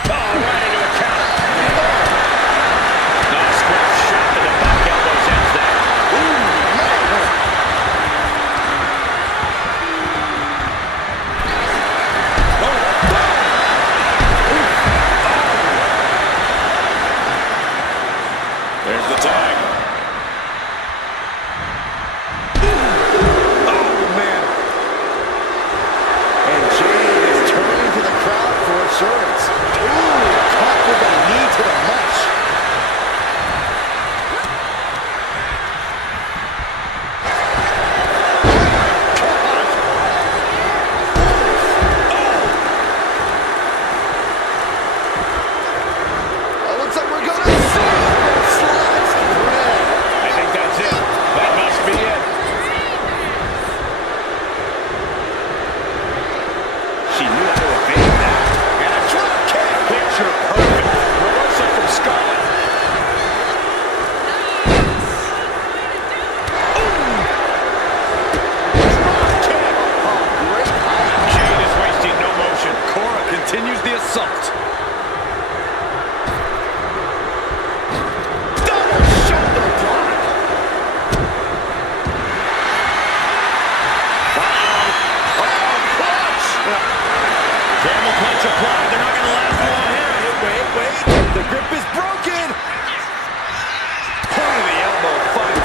Oh, right into a counter. Nice quick shot to the back elbows ends that. There's the tag. Oh, man. And Jade is turning to the crowd for assurance. Ooh, caught with a knee to the mush. Oh, looks like we're gonna see slice thread. I think that's it. That must be it. She knew how to evade that. And a drop kick. Picture perfect. Reversal from Scarlett. Drop kick. Oh, great height. Jade is wasting no motion. Cora continues the assault. Double shoulder block. Oh, clutch. Camel clutch applied. They're not going to last long here. Wait. The grip is broken. Point of the elbow. Fight.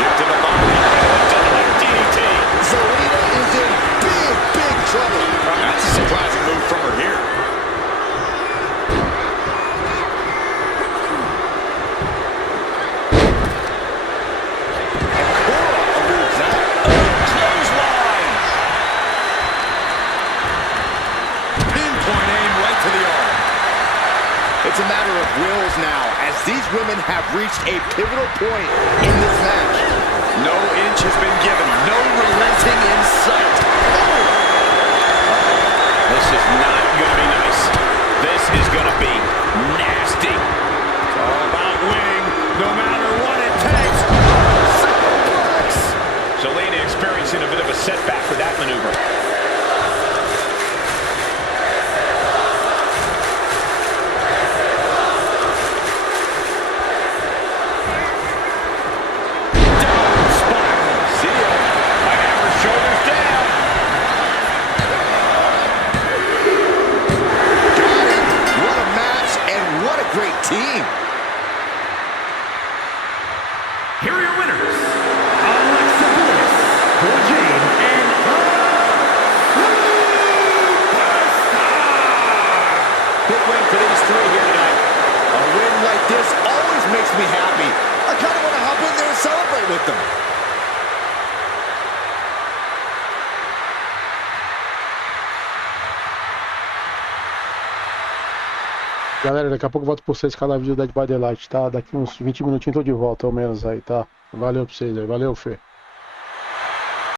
Kick to the body. Double DDT. Zelina is in big trouble. That's a surprising move from her here. these women have reached a pivotal point in this match. No inch has been given. No relenting in sight. This is not going to be nice. This is going to be nasty. It's all about winning, no matter what it takes. Superplex! Zelina experiencing a bit of a setback for that maneuver. Down spiral. See ya. Might have her shoulders down. What a match and what a great team. Here are your winners, Alexa Bliss, Cora Jade, and Big win for these three here tonight. A win like this always makes me happy. I kind of want to hop in there and celebrate with them. Galera, daqui a pouco eu volto pra vocês cada vídeo da Dead by Daylight, tá? Daqui uns 20 minutinhos tô de volta, ao menos aí, tá? Valeu pra vocês aí, valeu, Fê.